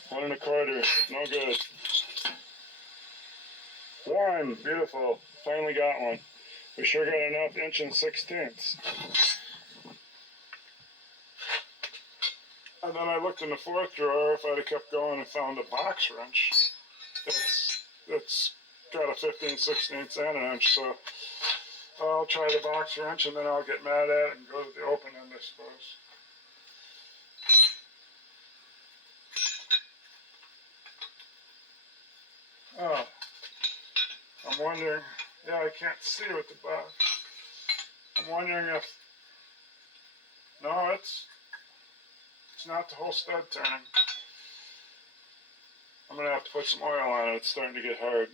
1 quarter, no good. 1, beautiful. Finally got one. We sure got enough 1 16". And then I looked in the 4th drawer if I'd have kept going and found a box wrench. It's got a 15/16 and an inch, so I'll try the box wrench and then I'll get mad at it and go to the open end, I suppose. Oh, I'm wondering, yeah, I can't see with the box. I'm wondering if, no, it's not the whole stud turning. I'm gonna have to put some oil on it, it's starting to get hard.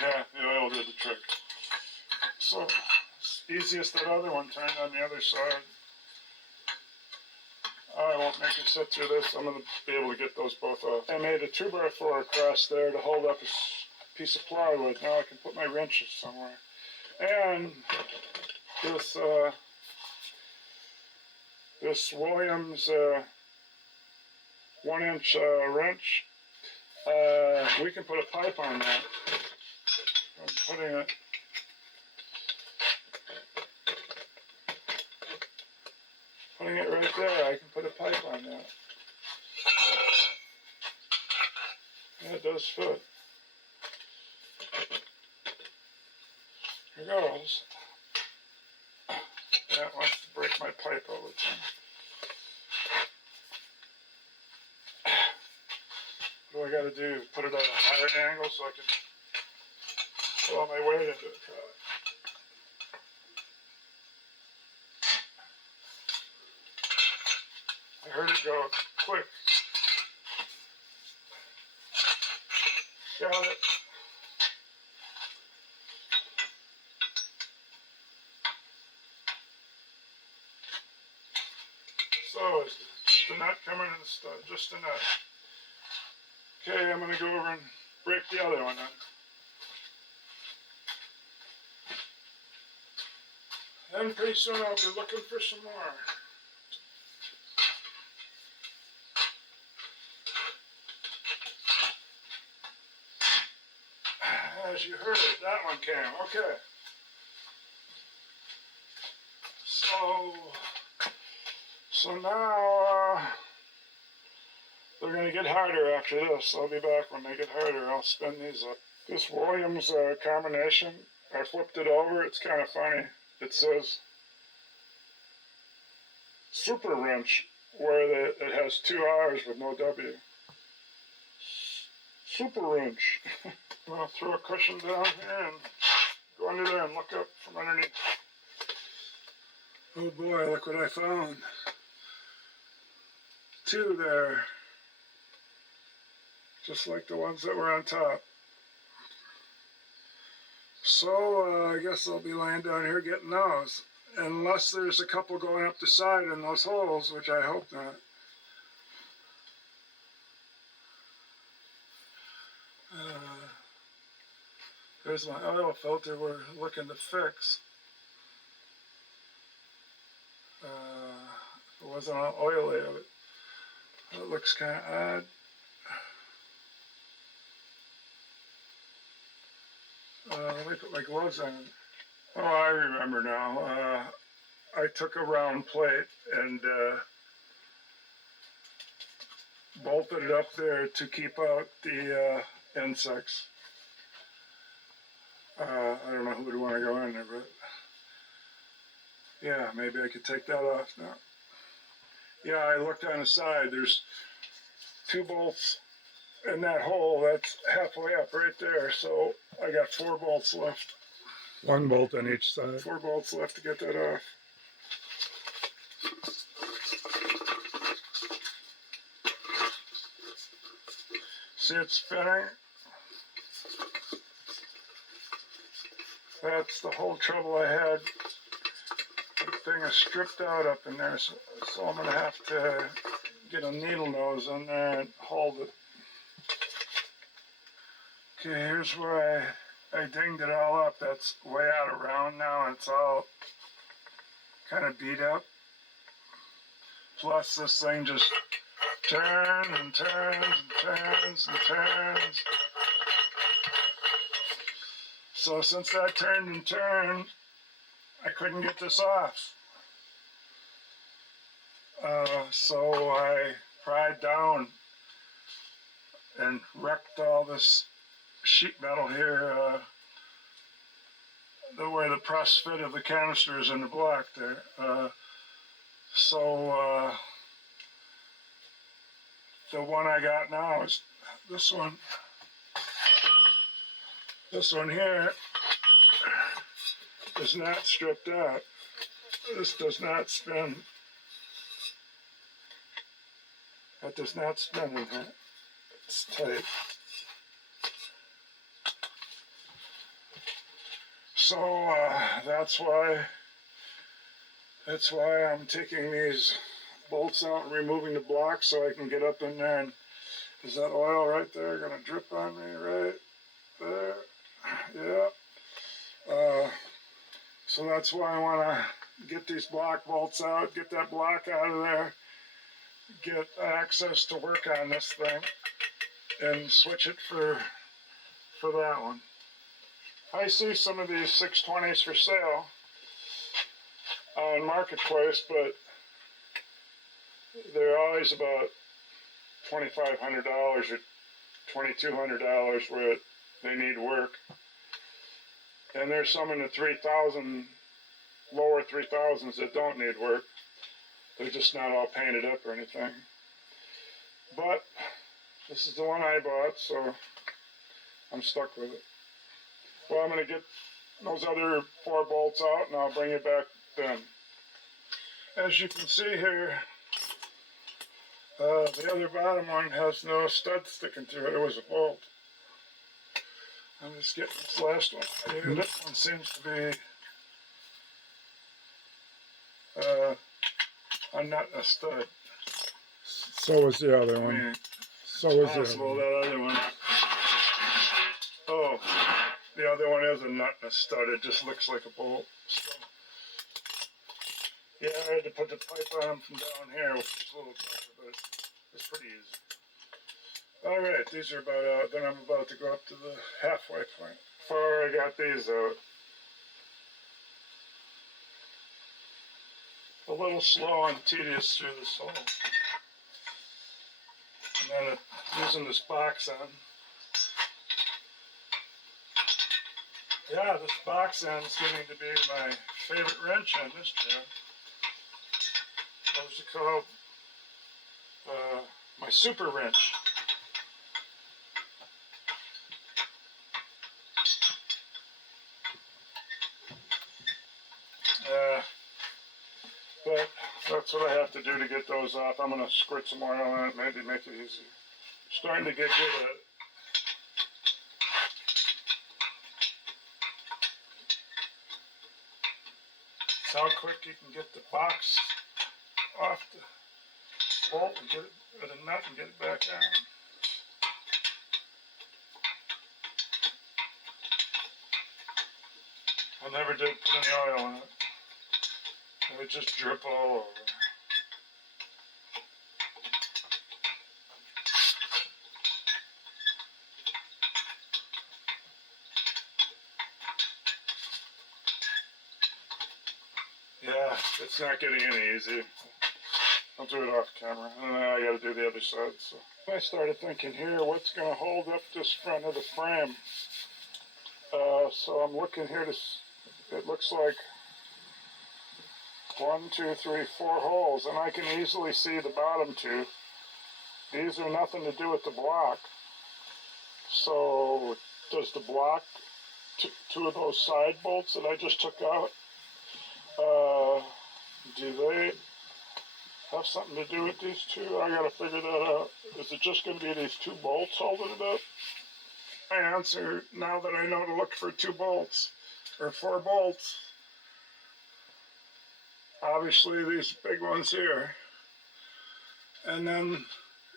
Yeah, the oil did the trick. So, it's easiest that other one turned on the other side. I won't make you sit through this. I'm going to be able to get those both off. I made a 2x4 across there to hold up a piece of plywood. Now I can put my wrenches somewhere. And this Williams 1-inch wrench, we can put a pipe on that. I'm putting it right there. I can put a pipe on that. Yeah, it does fit. Here goes. Yeah, it wants to break my pipe all the time. What do I got to do? Put it at a higher angle so I can put all my weight into it. I heard it go quick. Got it. So, is just a nut coming in the stud? Just a nut. Okay, I'm going to go over and break the other one then. Then pretty soon I'll be looking for some more. As you heard, that one came. Okay. So now they're going to get harder after this. I'll be back when they get harder. I'll spin these up. This Williams combination, I flipped it over. It's kind of funny. It says Super Wrench, where it has 2 R's with no W. Super Wrench. I'm going to throw a cushion down here and go under there and look up from underneath. Oh boy, look what I found. 2 there. Just like the ones that were on top. So I guess I'll be laying down here getting those. Unless there's a couple going up the side in those holes, which I hope not. There's my oil filter we're looking to fix. It wasn't all oily of it. That looks kind of odd. Let me put my gloves on. Oh, I remember now. I took a round plate and bolted it up there to keep out the insects. I don't know who would want to go in there, but yeah, maybe I could take that off now. Yeah, I looked on the side. There's 2 bolts in that hole. That's halfway up right there. So I got 4 bolts left. 1 bolt on each side. 4 bolts left to get that off. See it spinning? That's the whole trouble I had. The thing is stripped out up in there, so I'm going to have to get a needle nose in there and hold it. Okay, here's where I dinged it all up. That's way out of round now. It's all kind of beat up. Plus this thing just turns and turns and turns and turns. So since that turned and turned, I couldn't get this off. So I pried down and wrecked all this sheet metal here, where the press fit of the canister is in the block there. So the one I got now is this one. This one here is not stripped out. This does not spin. That does not spin in here. It's tight. So that's why I'm taking these bolts out and removing the block so I can get up in there. And is that oil right there gonna drip on me right there? Yeah. So that's why I want to get these block bolts out, get that block out of there, get access to work on this thing, and switch it for that one. I see some of these 620s for sale on Marketplace, but they're always about $2,500 or $2,200 where they need work. And there's some in the 3,000, lower 3,000s that don't need work. They're just not all painted up or anything. But this is the one I bought, so I'm stuck with it. Well, I'm going to get those other 4 bolts out and I'll bring it back then. As you can see here, the other bottom one has no stud sticking through it. It was a bolt. I'm just getting this last one. This one seems to be a nut and a stud. So was the other I one. mean, So was the other possible one. that other one. Oh, the other one is a nut and a stud. It just looks like a bolt. So, yeah, I had to put the pipe on them from down here, which is a little tougher, but it's pretty easy. All right, these are about out. Then I'm about to go up to the halfway point. Before I got these out, a little slow and tedious through this hole. And then using this box end. Yeah, this box end's getting to be my favorite wrench on this job. Those are called my super wrench. But that's what I have to do to get those off. I'm going to squirt some oil on it, maybe make it easier. Starting to get good at it. It's how quick you can get the box off the bolt and get it with a nut and get it back on. I never did put any oil in it. It would just drip all over. Yeah, it's not getting any easier. I'll do it off camera. And then I gotta do the other side. So I started thinking here, what's gonna hold up this front of the frame? So I'm looking here to, it looks like 1, 2, 3, 4 holes, and I can easily see the bottom 2. These are nothing to do with the block. So does the block, 2 of those side bolts that I just took out, do they have something to do with these 2? I gotta figure that out. Is it just gonna be these 2 bolts holding it up? My answer, now that I know to look for 2 bolts, or 4 bolts, obviously these big ones here, And then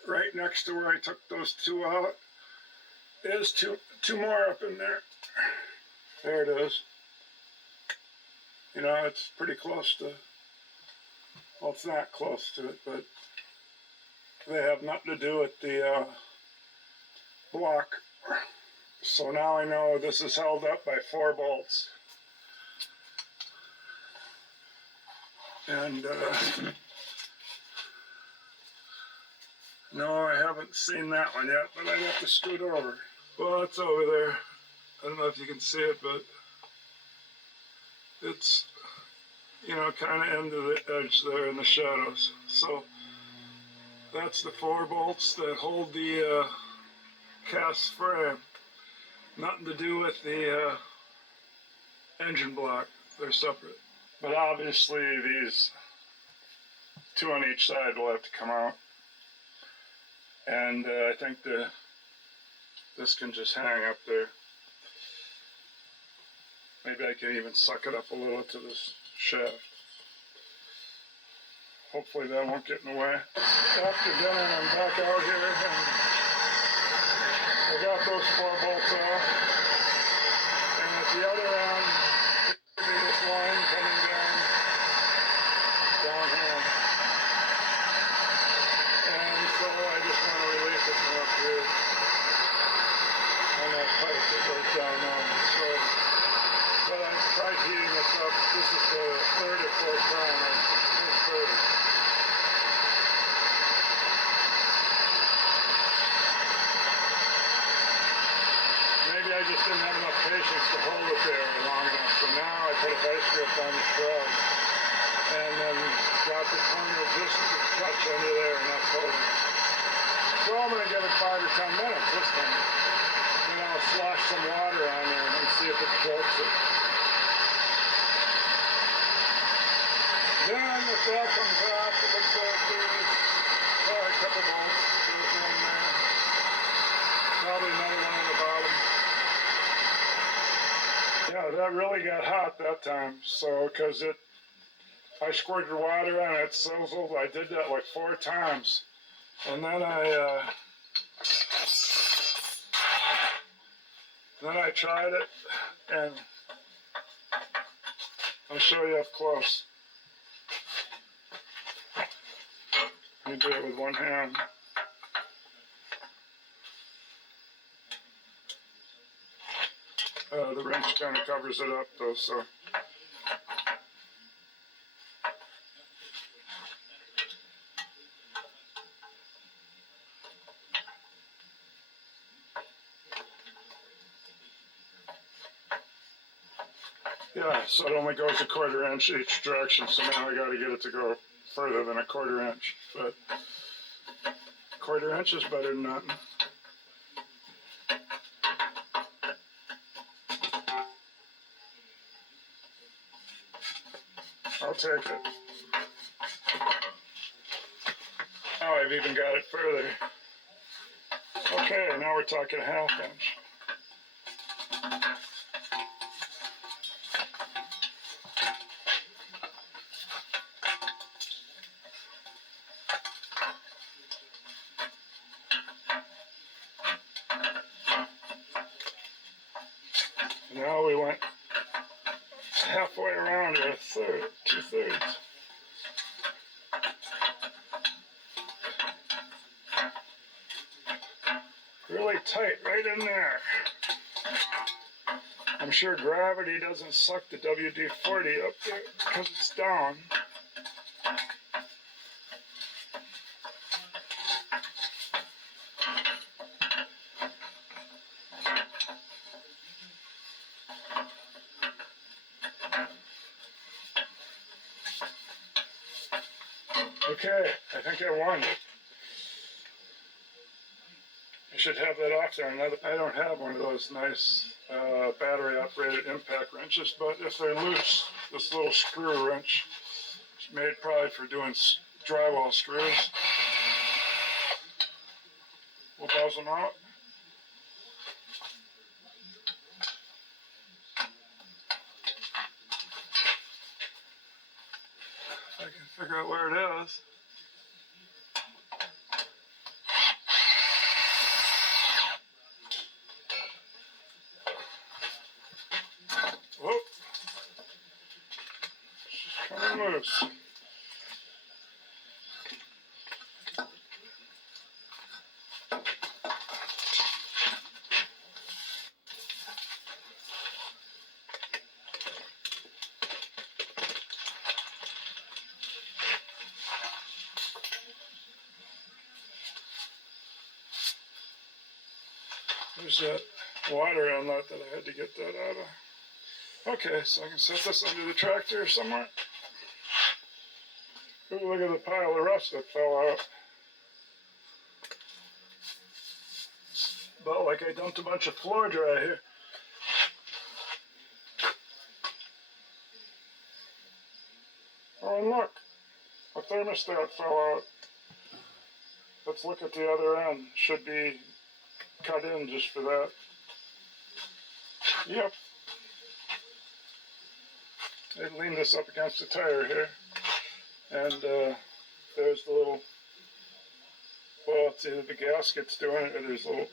right next to where I took those two out is two more up in there. There it is. You know, it's pretty close to, well, it's not close to it, but they have nothing to do with the block. So now I know this is held up by 4 bolts. And no, I haven't seen that one yet, but I'd have to scoot over. Well, it's over there. I don't know if you can see it, but it's, you know, kind of into the edge there in the shadows. So that's the 4 bolts that hold the cast frame. Nothing to do with the engine block. They're separate. But obviously these 2 on each side will have to come out. And I think this can just hang up there. Maybe I can even suck it up a little to this shaft. Hopefully that won't get in the way. After dinner, I'm back out here and I got those 4 bolts off. And at the other end, this line coming down here. And so I just want to release it from up here on that pipe that goes down on. So, but I tried heating this up. This is the 3rd or 4th time. I think 3rd. Maybe I just didn't have enough patience to hold it there long enough. So now I put a vice grip on the shroud and then got the corner just a touch under there, and that's holding it. So I'm going to give it 5 or 10 minutes this time. Then I'll slosh some water on there and see if it chokes it. Then if that comes off, it looks like there's a couple bolts. There's one there. Probably another one on the bottom. Yeah, that really got hot that time. So, because I squirted water on it, sizzled. I did that like 4 times. And then I tried it, and I'll show you up close. You do it with one hand. The wrench kind of covers it up though, so. Yeah, so it only goes a 1/4 inch each direction, so now I got to get it to go further than a 1/4 inch, but 1/4 inch is better than nothing. I'll take it. Oh, I've even got it further. Okay, now we're talking 1/2 inch. Now we went halfway around, or 1/3, 2/3. Really tight, right in there. I'm sure gravity doesn't suck the WD-40 up there because it's down. Okay, I think I won. I should have that off there. I don't have one of those nice battery-operated impact wrenches, but if they're loose, this little screw wrench is made probably for doing drywall screws. We'll buzz them out. If I can figure out where it is. is. There's that water inlet that I had to get that out of. Okay, so I can set this under the tractor somewhere. Ooh, look at the pile of rust that fell out. About like I dumped a bunch of floor dry here. Oh, and look, a thermostat fell out. Let's look at the other end. Should be cut in just for that. Yep. I leaned this up against the tire here. And there's the little, well, it's either the gasket's doing it or there's a little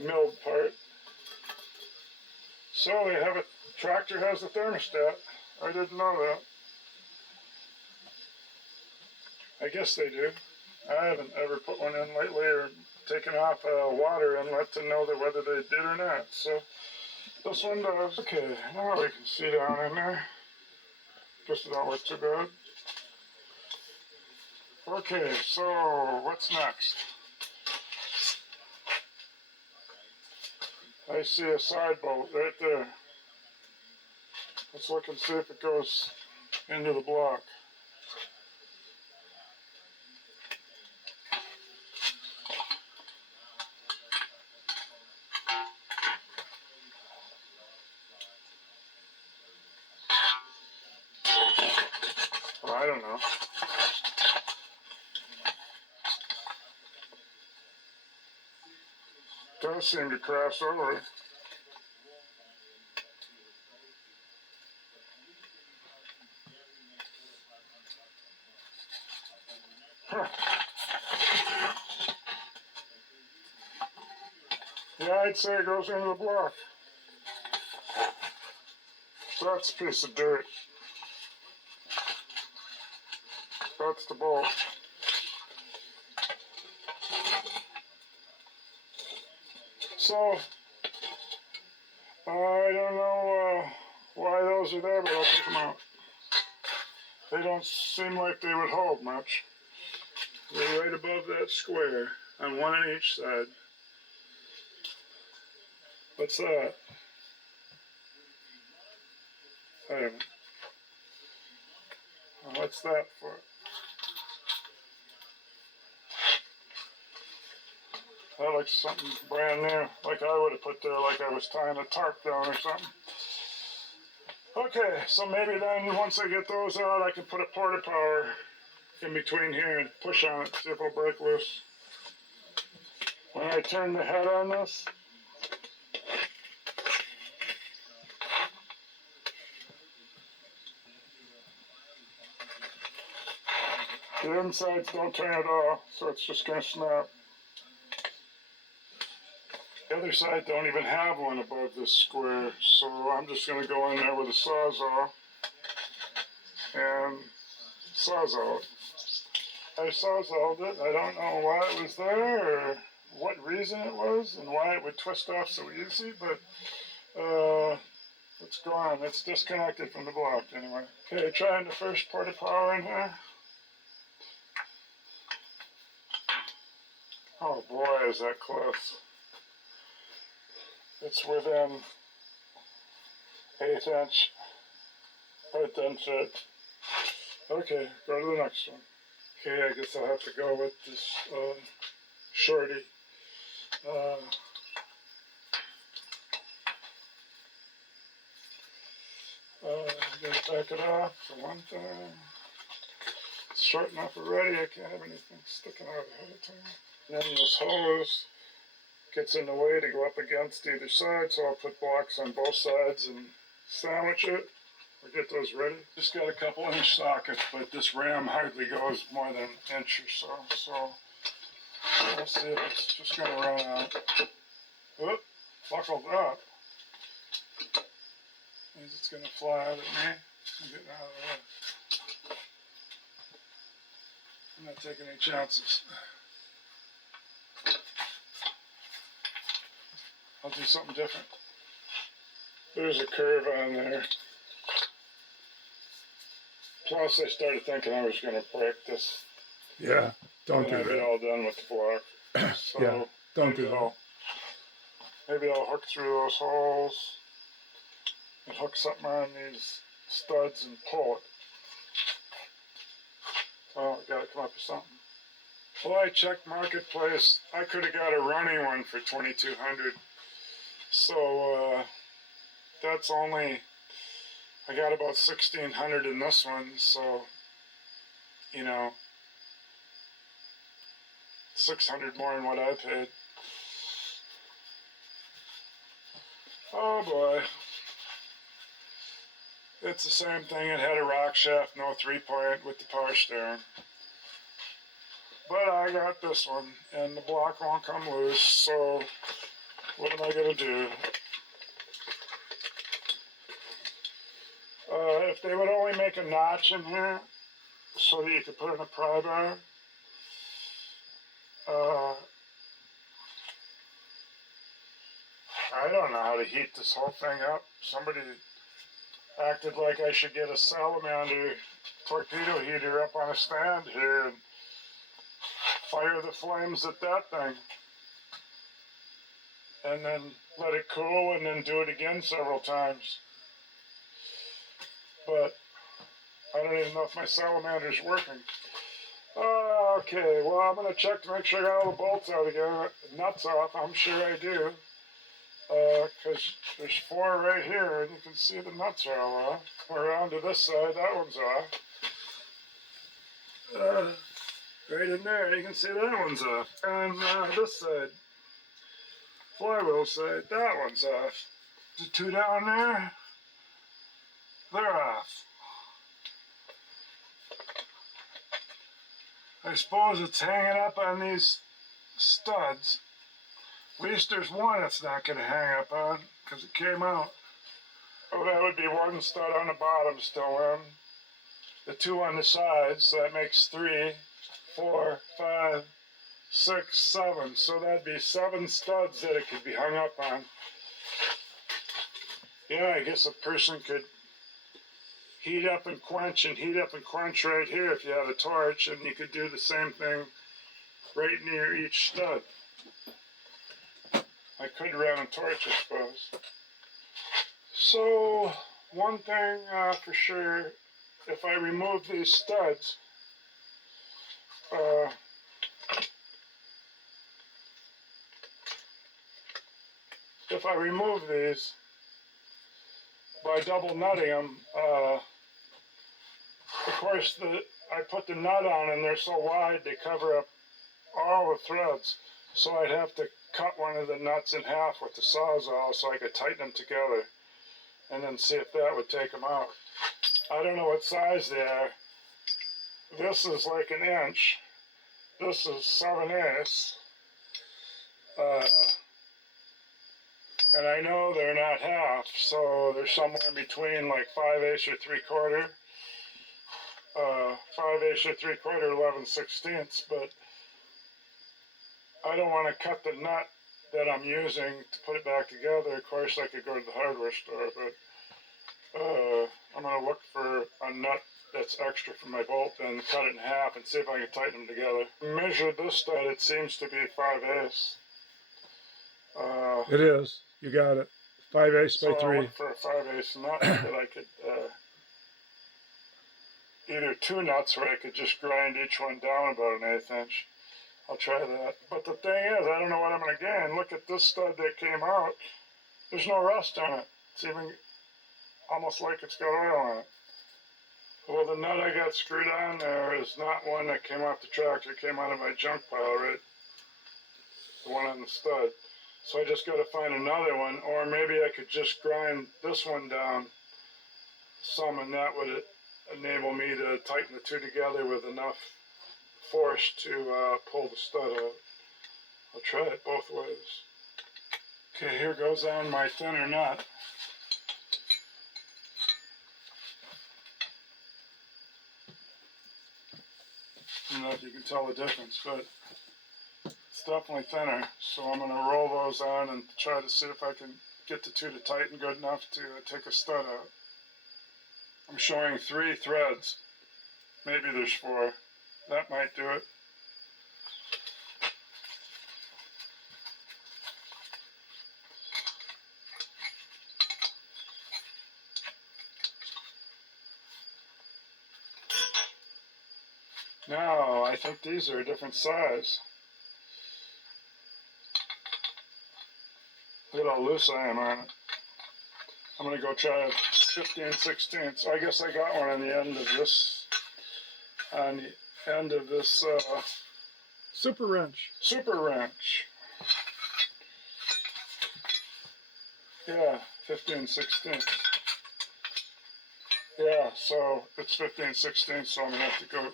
milled part. So they have a tractor has a thermostat. I didn't know that. I guess they do. I haven't ever put one in lately or taken off a water inlet to know that whether they did or not. So this one does. Okay, now we can see down in there. Just don't look too bad. Okay, so what's next? I see a side bolt right there. Let's look and see if it goes into the block. Well, I don't know. Does seem to cross over. Huh. Yeah, I'd say it goes into the block. That's a piece of dirt. That's the bolt. So, I don't know why those are there, but I'll take them out. They don't seem like they would hold much. They're right above that square, on one on each side. What's that? I don't know. What's that for? That looks something brand new, like I would have put there like I was tying a tarp down or something. Okay, so maybe then once I get those out, I can put a porta power in between here and push on it, see if it'll break loose. When I turn the head on this, the insides don't turn at all, so it's just going to snap. The other side don't even have one above this square, so I'm just going to go in there with a sawzall and sawzall it. I sawzalled it. I don't know why it was there or what reason it was and why it would twist off so easy, but it's gone. It's disconnected from the block anyway. Okay, trying the first porta power in here. Oh boy, is that close. It's within 1/8 inch. It didn't fit. Okay, go to the next one. Okay, I guess I'll have to go with this shorty. I'm going to back it off for one thing. It's short enough already, I can't have anything sticking out ahead of time. And then this hose gets in the way to go up against either side, so I'll put blocks on both sides and sandwich it or get those ready. Just got a couple inch sockets, but this ram hardly goes more than an inch or so, so we'll see if it's just going to run out. Oop, buckled up. Means it's going to fly out at me. I'm getting out of the way. I'm not taking any chances. I'll do something different. There's a curve on there. Plus, I started thinking I was going to break this. Yeah, don't and do I'd be that. all done with the block. So Yeah, don't maybe do that. Maybe I'll hook through those holes and hook something on these studs and pull it. Oh, I gotta come up with something. Well, I checked Marketplace. I could have got a running one for $2,200. So that's only, I got about $1,600 in this one. So, you know, 600 more than what I paid. Oh boy. It's the same thing. It had a rock shaft, no 3-point with the power steering. But I got this one, and the block won't come loose, so what am I going to do? If they would only make a notch in here so that you could put in a pry bar, I don't know how to heat this whole thing up. Somebody acted like I should get a salamander torpedo heater up on a stand here and fire the flames at that thing. And then let it cool and then do it again several times. But I don't even know if my salamander's working. Okay, well, I'm going to check to make sure I got all the bolts out again. Nuts off, I'm sure I do. Because there's 4 right here, and you can see the nuts are all off. Around to this side, that one's off. Right in there, you can see that one's off. And this side, flywheel side, that one's off. The 2 down there, they're off. I suppose it's hanging up on these studs. At least there's one it's not going to hang up on, because it came out. Oh, that would be 1 stud on the bottom still in. The 2 on the sides, so that makes 3, 4, 5, 6, 7. So that'd be 7 studs that it could be hung up on. Yeah, I guess a person could heat up and quench right here if you have a torch, and you could do the same thing right near each stud. I could run a torch, I suppose. So, one thing for sure, if I remove these studs, if I remove these by double nutting them, of course I put the nut on and they're so wide they cover up all the threads. So I'd have to cut one of the nuts in half with the Sawzall so I could tighten them together and then see if that would take them out. I don't know what size they are. This is like 1 inch. This is 7/8. And I know they're not half, so they're somewhere in between like 5/8 or 3/4. 5/8 or 3/4, 11/16, but I don't want to cut the nut that I'm using to put it back together. Of course, I could go to the hardware store, but I'm going to look for a nut that's extra for my bolt and cut it in half and see if I can tighten them together. Measure this stud, it seems to be 5/8. It is. You got it. 5/8 So by I'll 3. look for a 5/8 nut that I could, either 2 nuts where I could just grind each one down about 1/8 inch. I'll try that. But the thing is, I don't know what I'm going to gain. Look at this stud that came out. There's no rust on it. It's even almost like it's got oil on it. Well, the nut I got screwed on there is not one that came off the tractor. It came out of my junk pile, right? The one on the stud. So I just got to find another one, or maybe I could just grind this one down some, and that would enable me to tighten the 2 together with enough force to pull the stud out. I'll try it both ways. Okay, here goes on my thinner nut. I don't know if you can tell the difference, but it's definitely thinner. So I'm going to roll those on and try to see if I can get the two to tighten good enough to take a stud out. I'm showing 3 threads. Maybe there's 4. That might do it. Now, I think these are a different size. Look at how loose I am on it. I'm going to go try a 15/16. So I guess I got one on the end of this, Super wrench. super wrench. Yeah, 15/16. Yeah, so it's 15/16, so I'm going to have to go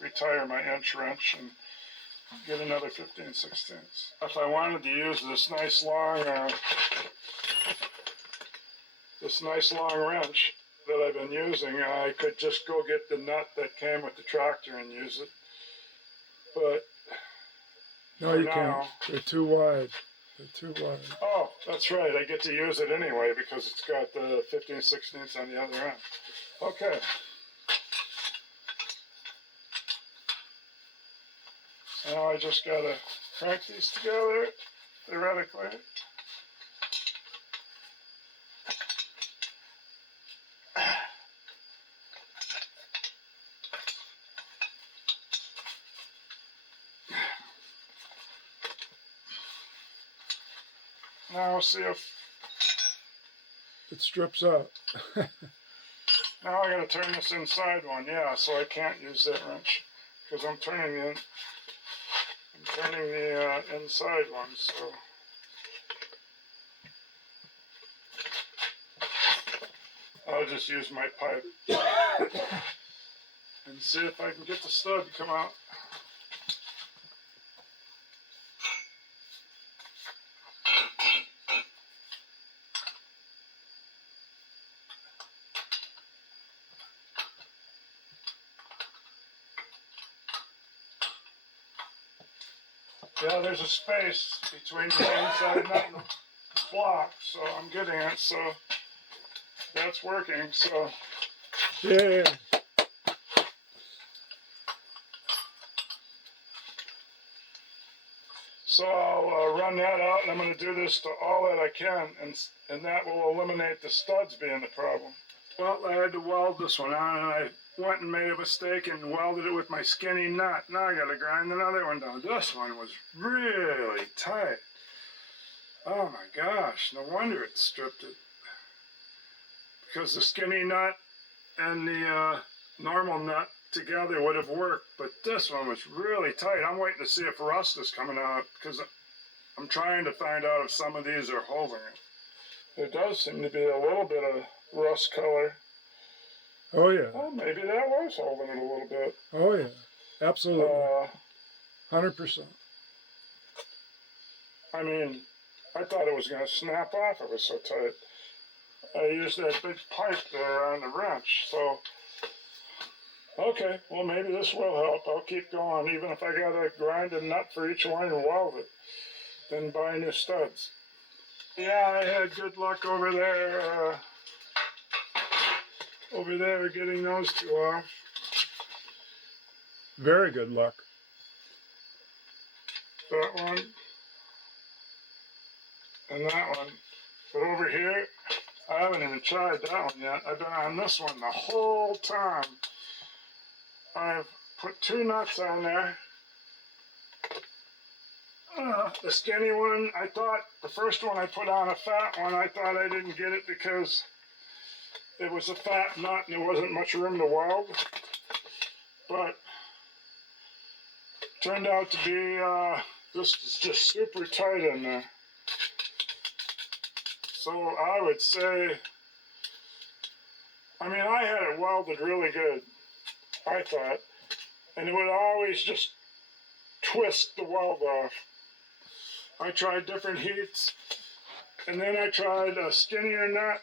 retire my inch wrench and get another 15/16. If I wanted to use this nice long wrench that I've been using, I could just go get the nut that came with the tractor and use it. But No, you now, can't. They're too wide. They're too wide. Oh, that's right. I get to use it anyway because it's got the 15/16 on the other end. Okay. Now I just gotta crank these together, theoretically. Now we'll see if, It strips out. now I gotta turn this inside one, yeah, so I can't use that wrench because I'm turning the inside one, so. I'll just use my pipe and see if I can get the stud to come out. Yeah, there's a space between the inside nut and the block, so I'm getting it, so that's working, so. Yeah. So I'll run that out, and I'm going to do this to all that I can, and that will eliminate the studs being the problem. Well, I had to weld this one on, and I went and made a mistake and welded it with my skinny nut. Now I got to grind another one down. This one was really tight. Oh my gosh, no wonder it stripped it. Because the skinny nut and the normal nut together would have worked, but this one was really tight. I'm waiting to see if rust is coming out because I'm trying to find out if some of these are holding it. There does seem to be a little bit of rust color. Oh, yeah. Oh, maybe that was holding it a little bit. Oh, yeah. Absolutely. 100%. I mean, I thought it was going to snap off. It was so tight. I used that big pipe there on the wrench, so. Okay, well maybe this will help. I'll keep going, even if I gotta grind a nut for each one and weld it, then buy new studs. Yeah, I had good luck over there getting those two off. Very good luck. That one and that one. But over here, I haven't even tried that one yet. I've been on this one the whole time. I've put 2 nuts on there. The skinny one, I thought, the first one I put on a fat one, I thought I didn't get it because it was a fat nut and there wasn't much room to weld. But turned out to be, this is just super tight in there. So I would say, I mean, I had it welded really good, I thought, and it would always just twist the weld off. I tried different heats, and then I tried a skinnier nut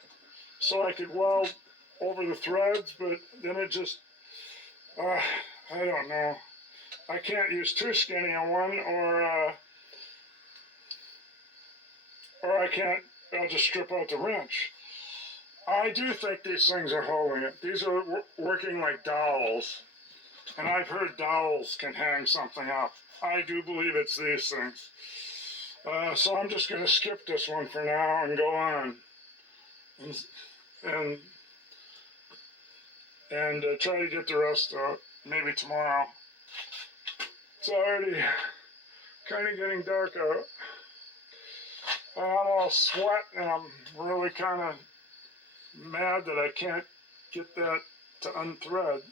so I could weld over the threads, but then it just, I don't know. I can't use too skinny a one, or I can't, I'll just strip out the wrench. I do think these things are holding it. These are working like dowels. And I've heard dowels can hang something up. I do believe it's these things. So I'm just going to skip this one for now and go on. And try to get the rest out. Maybe tomorrow. It's already kind of getting dark out. I'm all sweat and I'm really kind of mad that I can't get that to unthread.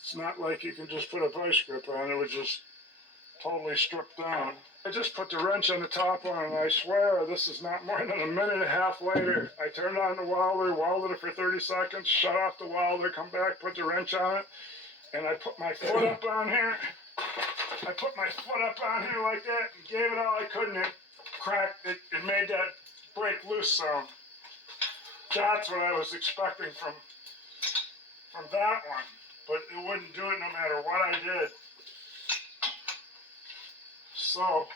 It's not like you can just put a vice grip on it, would just totally strip down. I just put the wrench on the top one and I swear this is not more than a minute and a half later. I turned on the welder, welded it for 30 seconds, shut off the welder, come back, put the wrench on it, and I put my foot up on here. I put my foot up on here like that and gave it all I could and it cracked, it made that break loose sound. That's what I was expecting from that one. But it wouldn't do it no matter what I did. So,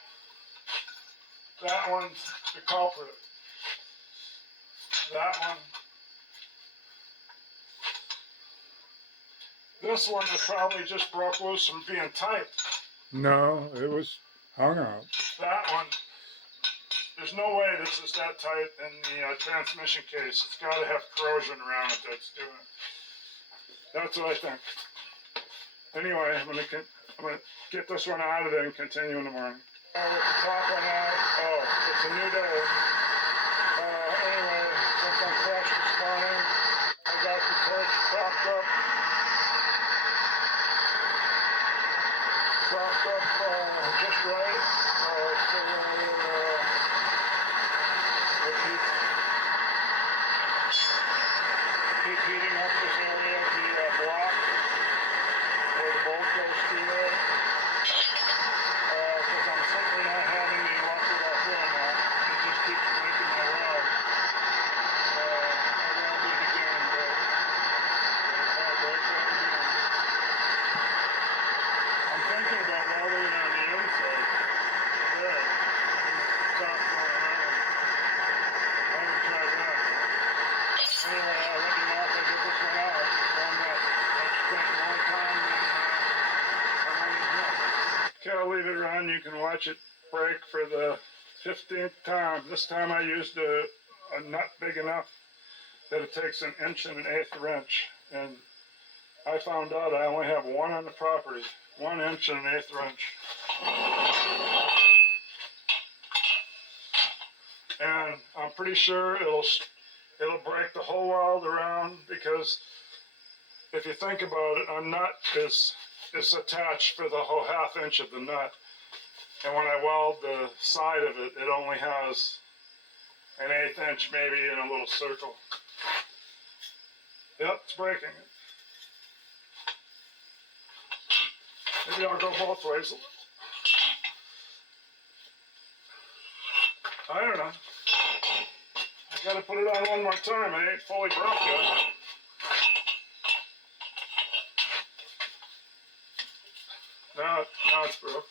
that one's the culprit. That one. This one was probably just broke loose from being tight. No, it was hung out. That one, there's no way this is that tight in the transmission case. It's got to have corrosion around it that's doing it. That's what I think. Anyway, I'm gonna get this one out of there and continue in the morning. With the top one out, oh, it's a new day. Anyway, since I'm fresh this morning, I got the torch propped up just right. So keep heating up this area, the block. Where the bolt goes through there. Because I'm simply not having any luck with that wheel now. It just keeps making my weld. I welded it again, but I'll break that again. I'm thinking about welding it on the inside. There. The top going around. I haven't tried that. Anyway, I'll let you know if I get this one out. It's one that I've spent a long time in. Okay, I'll leave it run. You can watch it break for the 15th time. This time I used a nut big enough that it takes 1 1/8 wrench. And I found out I only have one on the property. 1 1/8 wrench. And I'm pretty sure it'll break the whole weld around because if you think about it, a nut is attached for the whole 1/2 inch of the nut. And when I weld the side of it, it only has 1/8 inch maybe in a little circle. Yep, it's breaking it. Maybe I'll go both ways. I don't know. I gotta put it on one more time. It ain't fully broke yet. Now it's broke.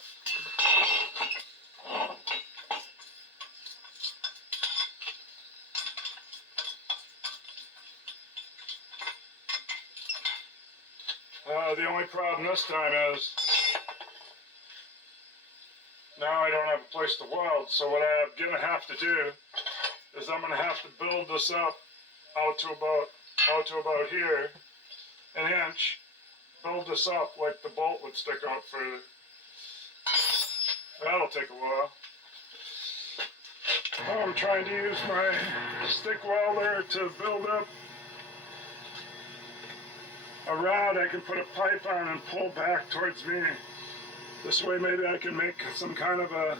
The only problem this time is now I don't have a place to weld, so what I'm gonna have to do is I'm gonna have to build this up out to about here, 1 inch. Build this up like the bolt would stick out further. That'll take a while. I'm trying to use my stick welder to build up a rod I can put a pipe on and pull back towards me. This way maybe I can make some kind of a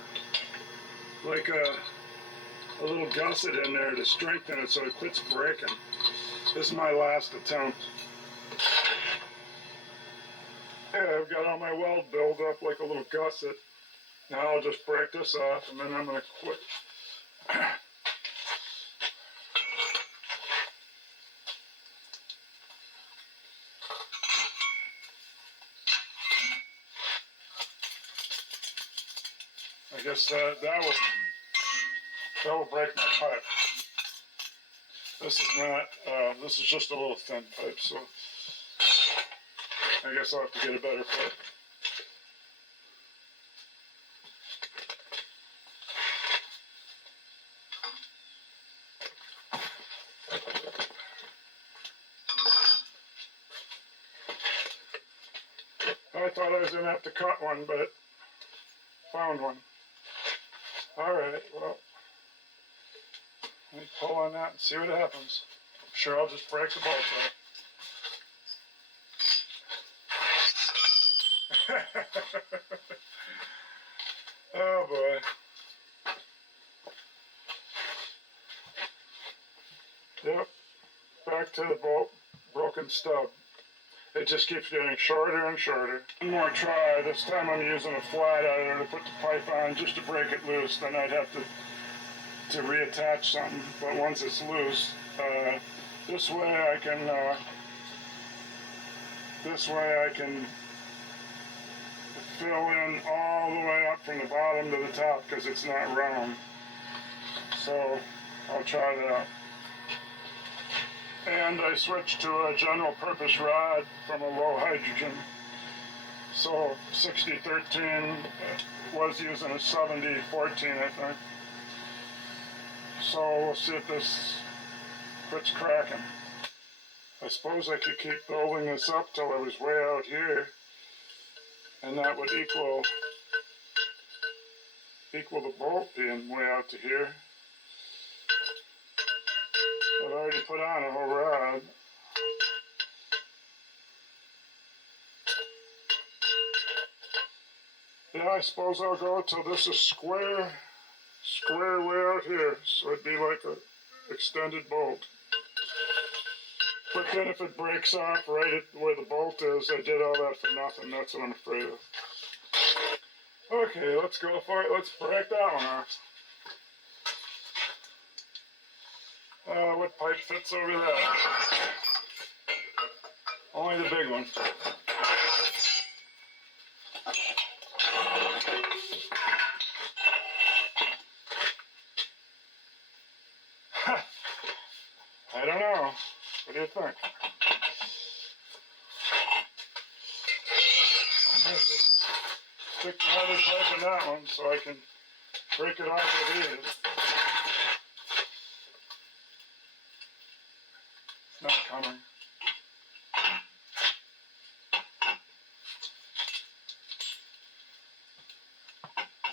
little gusset in there to strengthen it so it quits breaking. This is my last attempt. Yeah, I've got all my weld built up like a little gusset. Now I'll just break this off and then I'm going to quit. guess that will break my pipe. This is not, this is just a little thin pipe, so I guess I'll have to get a better pipe. I thought I was going to have to cut one, but found one. Alright, well, let me pull on that and see what happens. I'm sure I'll just break the bolts off. Oh boy. Yep, back to the broken stub. It just keeps getting shorter and shorter. One more try. This time I'm using a flat iron to put the pipe on just to break it loose. Then I'd have to reattach something. But once it's loose, this way I can fill in all the way up from the bottom to the top because it's not round. So I'll try that. And I switched to a general purpose rod from a low hydrogen. So 6013 was using a 7014, I think. So we'll see if this quits cracking. I suppose I could keep building this up till I was way out here, and that would equal the bolt being way out to here. I've already put on a whole rod. Yeah, I suppose I'll go till this is square way out here, so it'd be like a extended bolt. But then if it breaks off right at where the bolt is, I did all that for nothing. That's what I'm afraid of. Okay, let's go for it. Let's break that one off. What pipe fits over there? Only the big one. I don't know. What do you think? Stick another pipe in that one so I can break it off of these. It's not coming.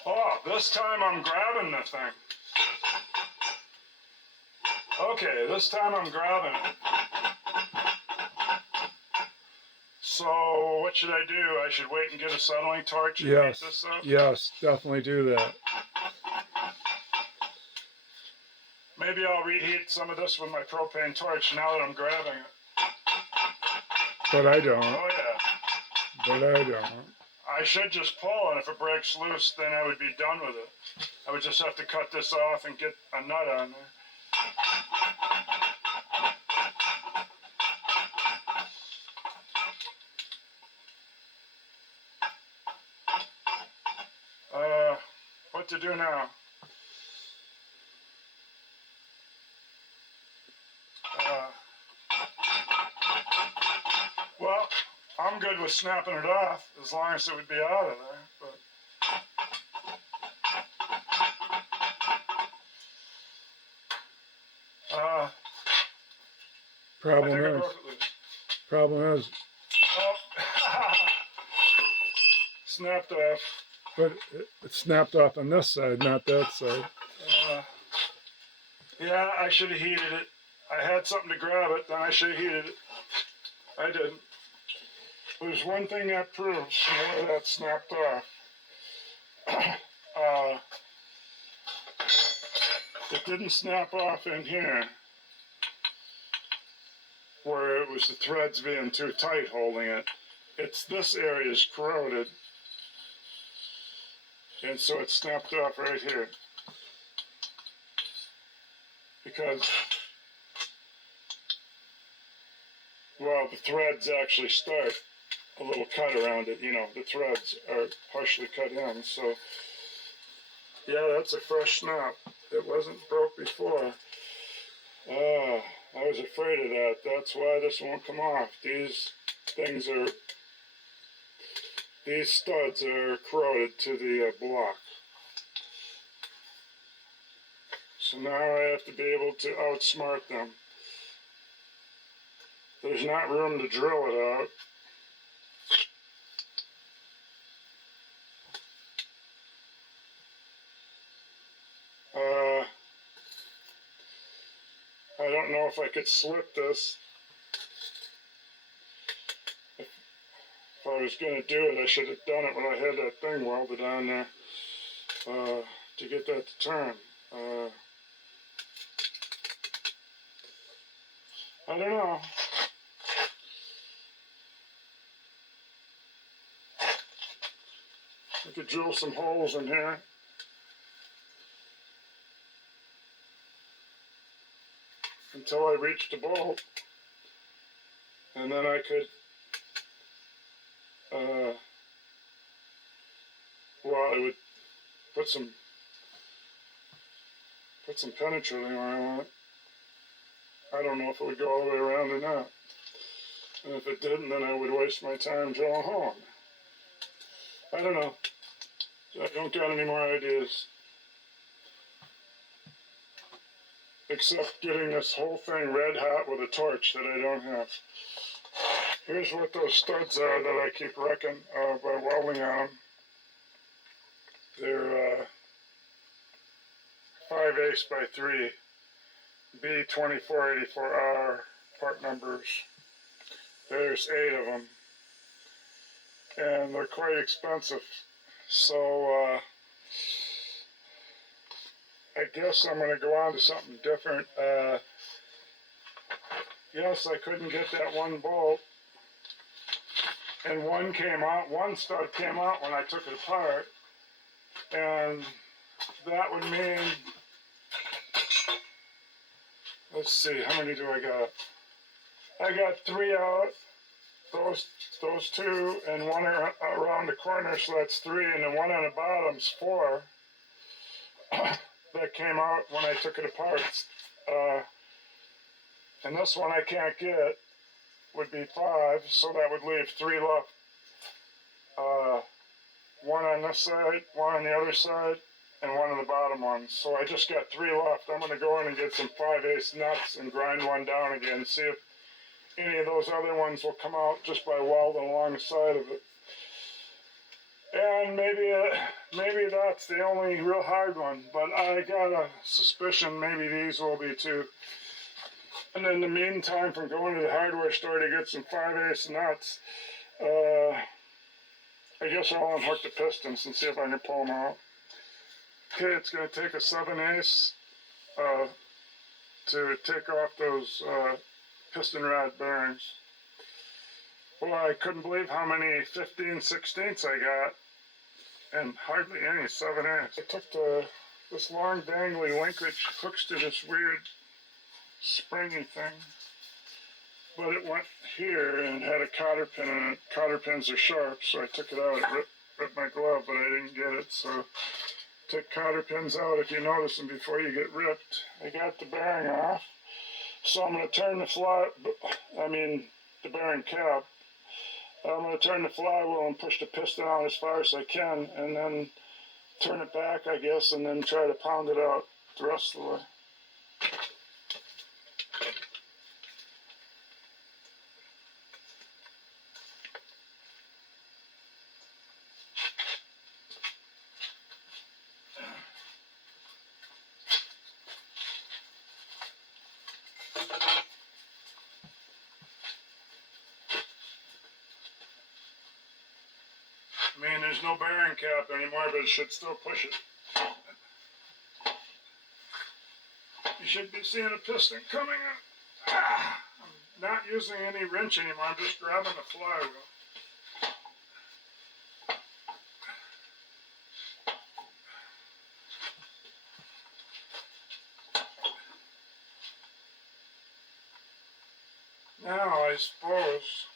Oh, this time I'm grabbing the thing. Okay, this time I'm grabbing it. So, what should I do? I should wait and get a settling torch and heat this up? Yes, definitely do that. Maybe I'll reheat some of this with my propane torch now that I'm grabbing it. But I don't. Oh yeah. But I don't. I should just pull, and if it breaks loose, then I would be done with it. I would just have to cut this off and get a nut on there. What to do now? Well, I'm good with snapping it off as long as it would be out of there. But problem is, oh, snapped off. but it snapped off on this side, not that side. Yeah, I should have heated it. I had something to grab it, then I should have heated it. I didn't. There's one thing that proves where that snapped off. It didn't snap off in here, where it was the threads being too tight holding it. It's this area is corroded, and so it snapped off right here. Because, well, the threads actually start a little cut around it, you know, the threads are partially cut in, so Yeah, that's a fresh snap. It wasn't broke before. I was afraid of that. That's why this won't come off. These studs are corroded to the block. So now I have to be able to outsmart them. There's not room to drill it out. I don't know if I could slip this. If I was going to do it, I should have done it when I had that thing welded on there to get that to turn. I don't know. I could drill some holes in here. Until I reached the bolt. And then I could, well, I would put some penetrating oil on it. I don't know if it would go all the way around or not. And if it didn't, then I would waste my time drilling a hole. I don't know. I don't got any more ideas. Except getting this whole thing red hot with a torch that I don't have. Here's what those studs are that I keep wrecking by welding on them. They're 5/8 by 3 B2484R part numbers. There's 8 of them. And they're quite expensive. So I guess I'm going to go on to something different. Yes, I couldn't get that one bolt. And one stud came out when I took it apart. And that would mean, let's see, how many do I got? I got 3 out, those 2, and 1 around the corner, so that's 3, and the one on the bottom's 4 that came out when I took it apart. And this one I can't get would be 5, so that would leave 3 left. 1 on this side, 1 on the other side, and 1 on the bottom one. So I just got 3 left. I'm going to go in and get some 5/8 nuts and grind one down again, see if any of those other ones will come out just by welding along the side of it. And maybe that's the only real hard one, but I got a suspicion maybe these will be too. And in the meantime, from going to the hardware store to get some 5/8 nuts, I guess I'll unhook the pistons and see if I can pull them out. Okay, it's going to take a 7/8 to take off those piston rod bearings. Well, I couldn't believe how many 15/16 I got, and hardly any 7/8. I took this long dangly linkage hooks to this weird springy thing, but it went here and had a cotter pin in it. Cotter pins are sharp, so I took it out. It ripped my glove, but I didn't get it, so take cotter pins out if you notice them before you get ripped. I got the bearing off, so I'm going to turn the bearing cap. I'm going to turn the flywheel and push the piston out as far as I can, and then turn it back, I guess, and then try to pound it out the rest of the way. I mean, there's no bearing cap anymore, but it should still push it. You should be seeing a piston coming in. I'm not using any wrench anymore, I'm just grabbing the flywheel. Now, I suppose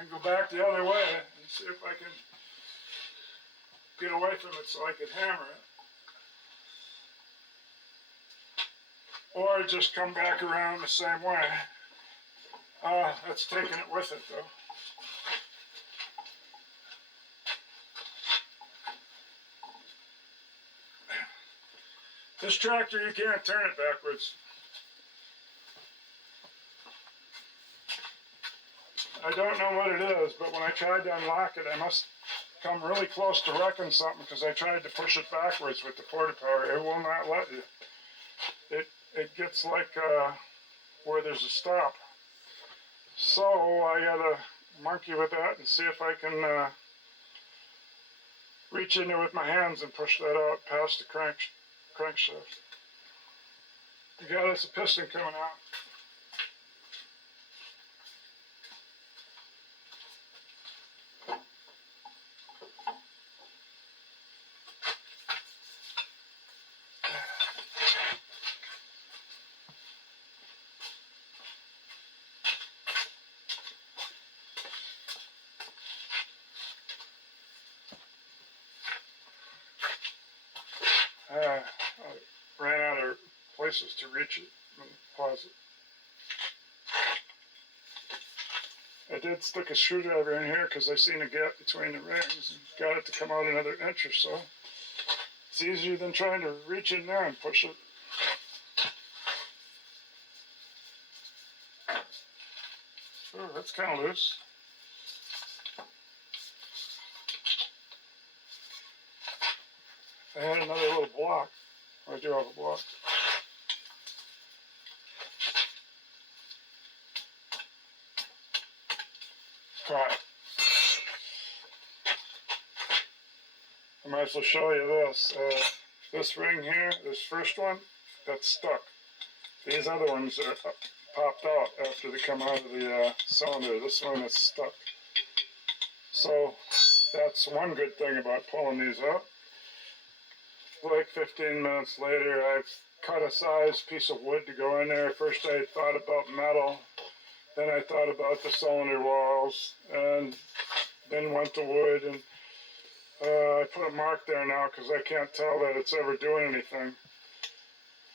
I can go back the other way and see if I can get away from it so I can hammer it. Or just come back around the same way. That's taking it with it though. This tractor, you can't turn it backwards. I don't know what it is, but when I tried to unlock it, I must come really close to wrecking something because I tried to push it backwards with the porta power. It will not let you. It gets like where there's a stop. So I gotta monkey with that and see if I can reach in there with my hands and push that out past the crankshaft. You got us a piston coming out. I ran out of places to reach it and pause it. I did stick a screwdriver in here because I seen a gap between the rings and got it to come out another inch or so. It's easier than trying to reach in there and push it. Oh, that's kind of loose. I had another little block. I do have a block. Caught. I might as well show you this. This ring here, this first one, that's stuck. These other ones are popped out after they come out of the cylinder. This one is stuck. So that's one good thing about pulling these up. Like 15 minutes later, I've cut a size piece of wood to go in there. First I thought about metal, then I thought about the cylinder walls, and then went to wood, and I put a mark there now because I can't tell that it's ever doing anything.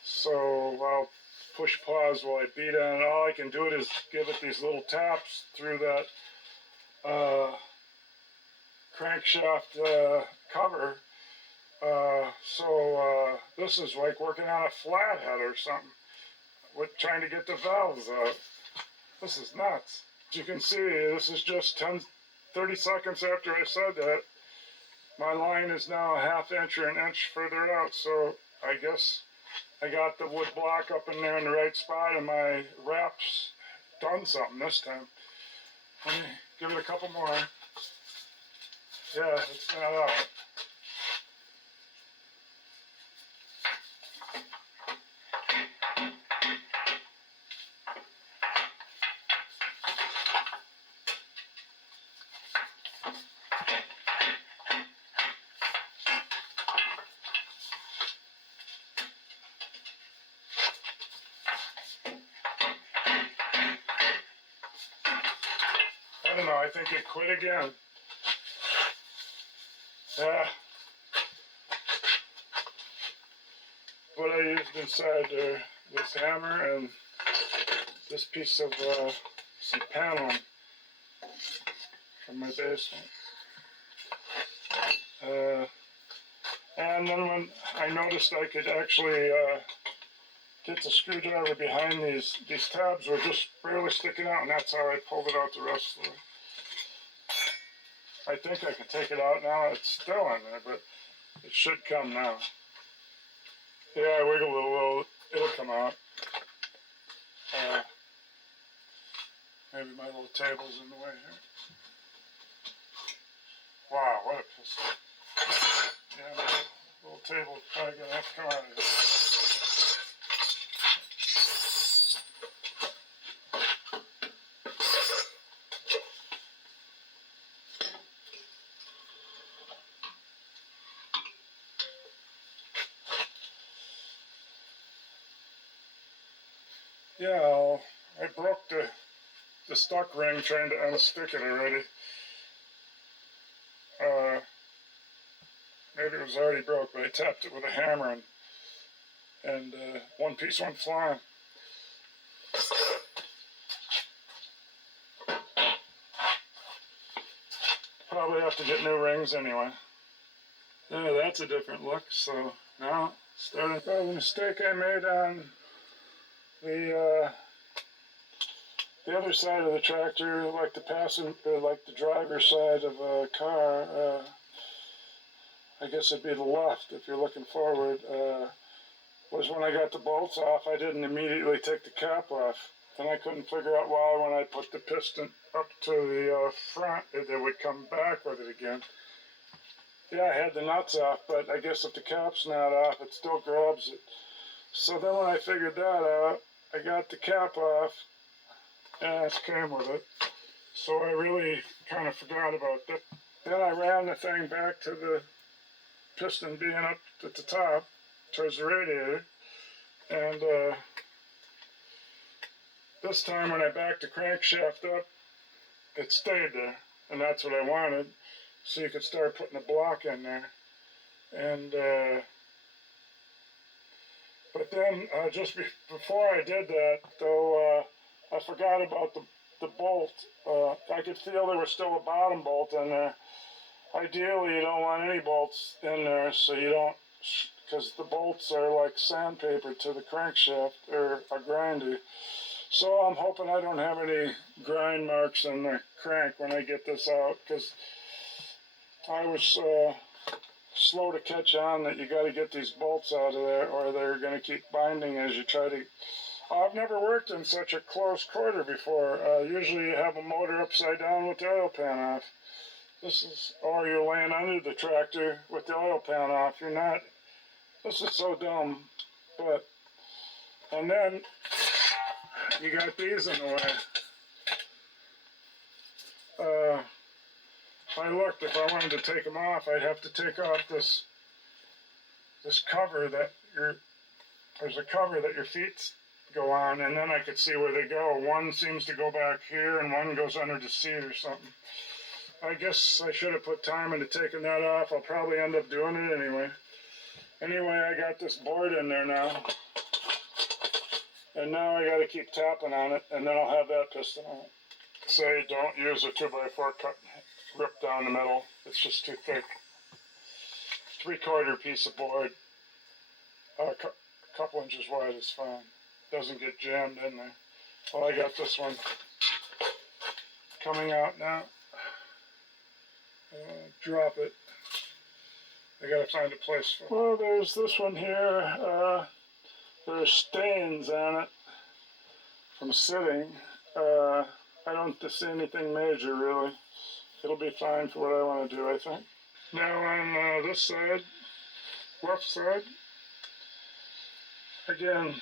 So I'll push pause while I beat on it. All I can do is give it these little taps through that crankshaft cover. So this is like working on a flathead or something, with trying to get the valves out. This is nuts. As you can see, this is just 30 seconds after I said that. My line is now a half inch or an inch further out, so I guess I got the wood block up in there in the right spot, and my wrap's done something this time. Let me give it a couple more. Yeah, it's not out. I don't know, I think it quit again. Yeah. What I used inside there, this hammer and this piece of some paneling from my basement. And then when I noticed I could actually get the screwdriver behind these tabs were just barely sticking out, and that's how I pulled it out the rest of the way. I think I can take it out now. It's still in there, but it should come now. Yeah, I wiggle it a little, it'll come out. Maybe my little table's in the way here. Wow, what a pistol. Yeah, my little table's probably gonna have to come out of here. Yeah, I broke the the stuck ring trying to unstick it already. Maybe it was already broke, but I tapped it with a hammer and one piece went flying. Probably have to get new rings anyway. Yeah, that's a different look. So now, starting the mistake I made on the other side of the tractor, like the driver's side of a car. I guess it'd be the left if you're looking forward. Was when I got the bolts off, I didn't immediately take the cap off. Then I couldn't figure out why when I put the piston up to the front, it would come back with it again. Yeah, I had the nuts off, but I guess if the cap's not off, it still grabs it. So then when I figured that out, I got the cap off, and it came with it. So I really kind of forgot about that. Then I ran the thing back to the piston being up at the top, towards the radiator, and this time when I backed the crankshaft up, it stayed there, and that's what I wanted, so you could start putting a block in there. And but then just before I did that, though, I forgot about the bolt. I could feel there was still a bottom bolt in there. Ideally, you don't want any bolts in there, so you don't, because the bolts are like sandpaper to the crankshaft, or a grinder. So I'm hoping I don't have any grind marks in the crank when I get this out, because I was slow to catch on that you got to get these bolts out of there, or they're going to keep binding as you try to. I've never worked in such a close quarter before. Usually you have a motor upside down with the oil pan off. Or you're laying under the tractor with the oil pan off. You're not. This is so dumb. But, and then you got these in the way. If I looked, if I wanted to take them off, I'd have to take off this cover that there's a cover that your feet go on, and then I could see where they go. One seems to go back here, and one goes under the seat or something. I guess I should have put time into taking that off. I'll probably end up doing it anyway. Anyway, I got this board in there now. And now I got to keep tapping on it, and then I'll have that piston on it. Say don't use a 2x4 cut rip down the middle. It's just too thick. 3/4 piece of board, a couple inches wide is fine. Doesn't get jammed in there. Well, I got this one coming out now. Drop it. I gotta find a place for it. Well, there's this one here. There's stains on it from sitting. I don't see anything major really. It'll be fine for what I want to do, I think. Now on this side, left side, again,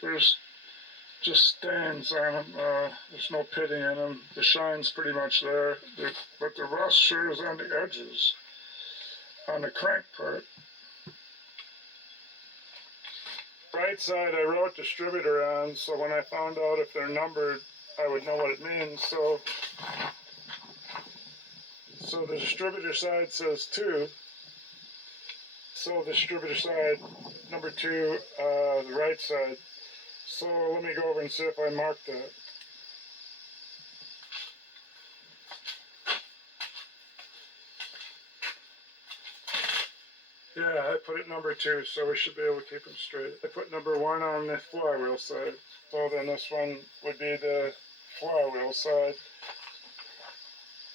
there's just stains on them. There's no pitting in them. The shine's pretty much there, but the rust sure is on the edges, on the crank part. Right side I wrote distributor on, so when I found out if they're numbered, I would know what it means. So the distributor side says 2. So the distributor side, number 2, the right side. So let me go over and see if I marked that. Yeah, I put it number 2, so we should be able to keep them straight. I put number 1 on the flywheel side. So then this one would be the flywheel side.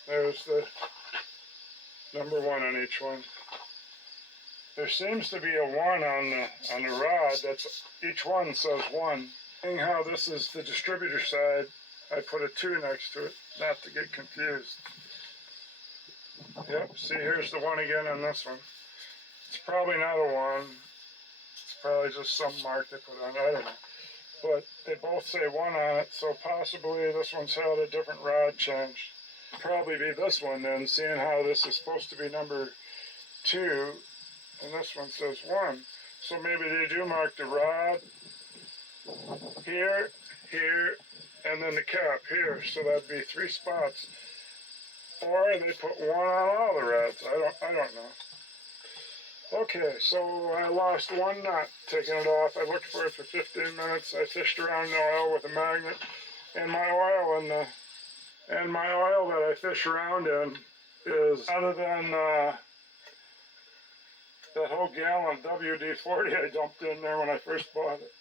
There's the number 1 on each one. There seems to be a 1 on the rod. That's each one says 1. Seeing how this is the distributor side, I put a 2 next to it, not to get confused. Yep, see here's the 1 again on this one. It's probably not a 1. It's probably just some mark they put on it, I don't know. But they both say 1 on it, so possibly this one's had a different rod change. Probably be this one then, seeing how this is supposed to be number 2, and this one says 1. So maybe they do mark the rod here, and then the cap here, so that'd be 3 spots. Or they put one on all the reds. I don't know. Okay, so I lost one nut taking it off. I looked for it for 15 minutes. I fished around the oil with a magnet, and my oil that I fish around in is, other than that whole gallon of WD-40 I dumped in there when I first bought it.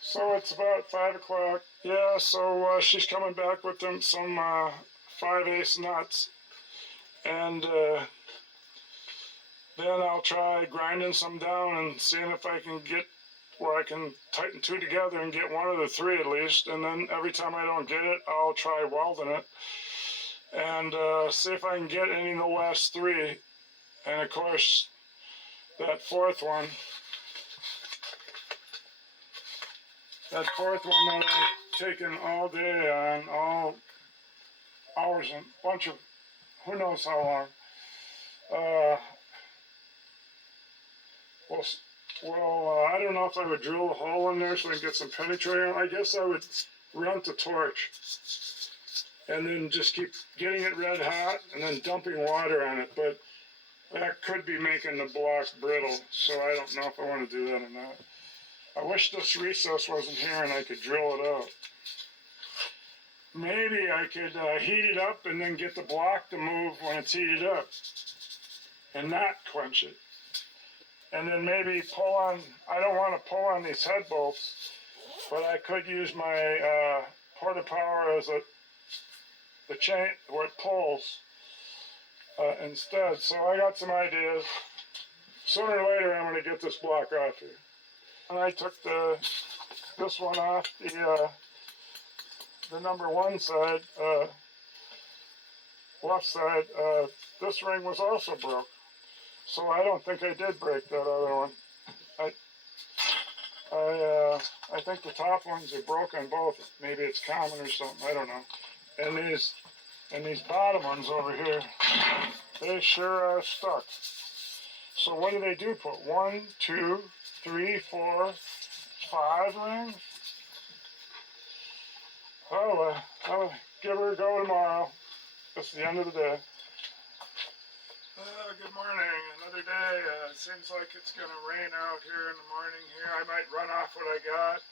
So it's about 5 o'clock. Yeah, so she's coming back with some 5/8 nuts, and then I'll try grinding some down and seeing if I can get where I can tighten 2 together and get one of the 3 at least. And then every time I don't get it, I'll try welding it and see if I can get any of the last 3. And of course, that fourth one that I've taken all day on, all hours and a bunch of, who knows how long. I don't know if I would drill a hole in there so I can get some penetrating. I guess I would run the torch and then just keep getting it red hot and then dumping water on it. But that could be making the block brittle, so I don't know if I want to do that or not. I wish this recess wasn't here and I could drill it out. Maybe I could heat it up and then get the block to move when it's heated up and not quench it. And then maybe pull on, I don't want to pull on these head bolts, but I could use my porta power as the chain where it pulls instead. So I got some ideas. Sooner or later I'm going to get this block off here. And I took this one off the number 1 side, left side. This ring was also broke. So I don't think I did break that other one. I think the top ones are broken both. Maybe it's common or something. I don't know. And these bottom ones over here, they sure are stuck. So what do they do? Put 1, 2, 3, 4, 5 rings? Oh, I'll give her a go tomorrow. It's the end of the day. Good morning, another day. Seems like it's going to rain out here in the morning here. I might run off what I got,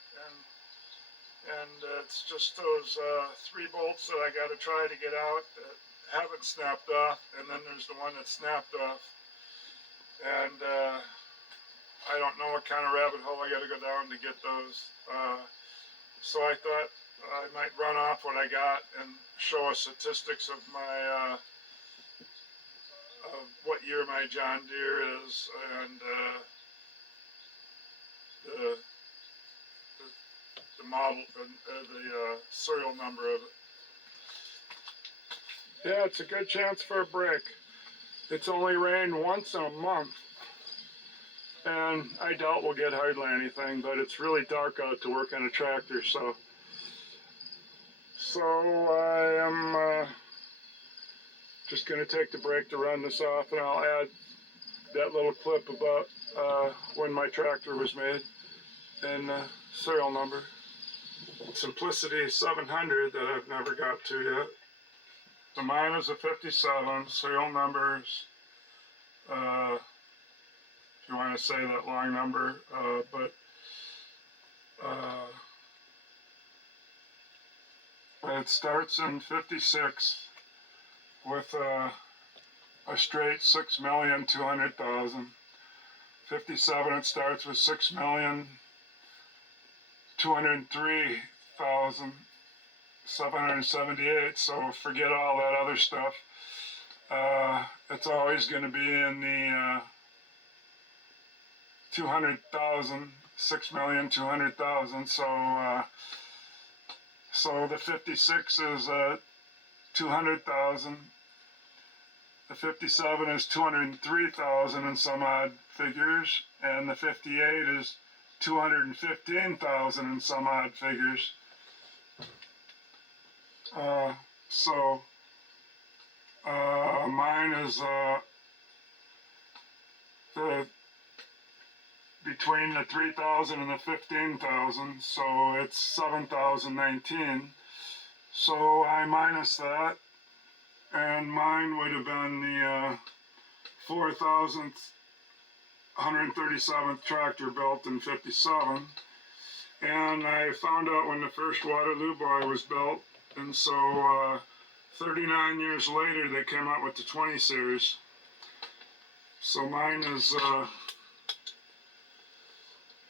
and it's just those 3 bolts that I got to try to get out that haven't snapped off, and then there's the one that snapped off. And I don't know what kind of rabbit hole I got to go down to get those. So I thought I might run off what I got and show us statistics of my of what year my John Deere is, and the model, the serial number of it. Yeah, it's a good chance for a break. It's only rained once in a month, and I doubt we'll get hardly anything, but it's really dark out to work on a tractor, so I am just going to take the break to run this off, and I'll add that little clip about when my tractor was made and serial number. Simplicity 700 that I've never got to yet. So mine is a 57, serial numbers, if you want to say that long number, but it starts in 56 with a straight 6,200,000. 57, it starts with 6,203,778. So forget all that other stuff. It's always going to be in the 200,000, 6,200,000. So the 56 is 200,000. The 57 is 203,000 and some odd figures, and the 58 is 215,000 and some odd figures. Mine is between the 3,000 and the 15,000, so it's 7,019. So I minus that, and mine would have been the 4,137th tractor built in 57. And I found out when the first Waterloo boy was built, and so 39 years later they came out with the 20 series. So mine is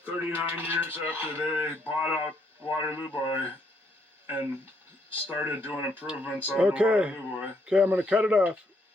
39 years after they bought out Waterloo boy and started doing improvements on the Okay. Waterloo boy. Okay, I'm gonna cut it off.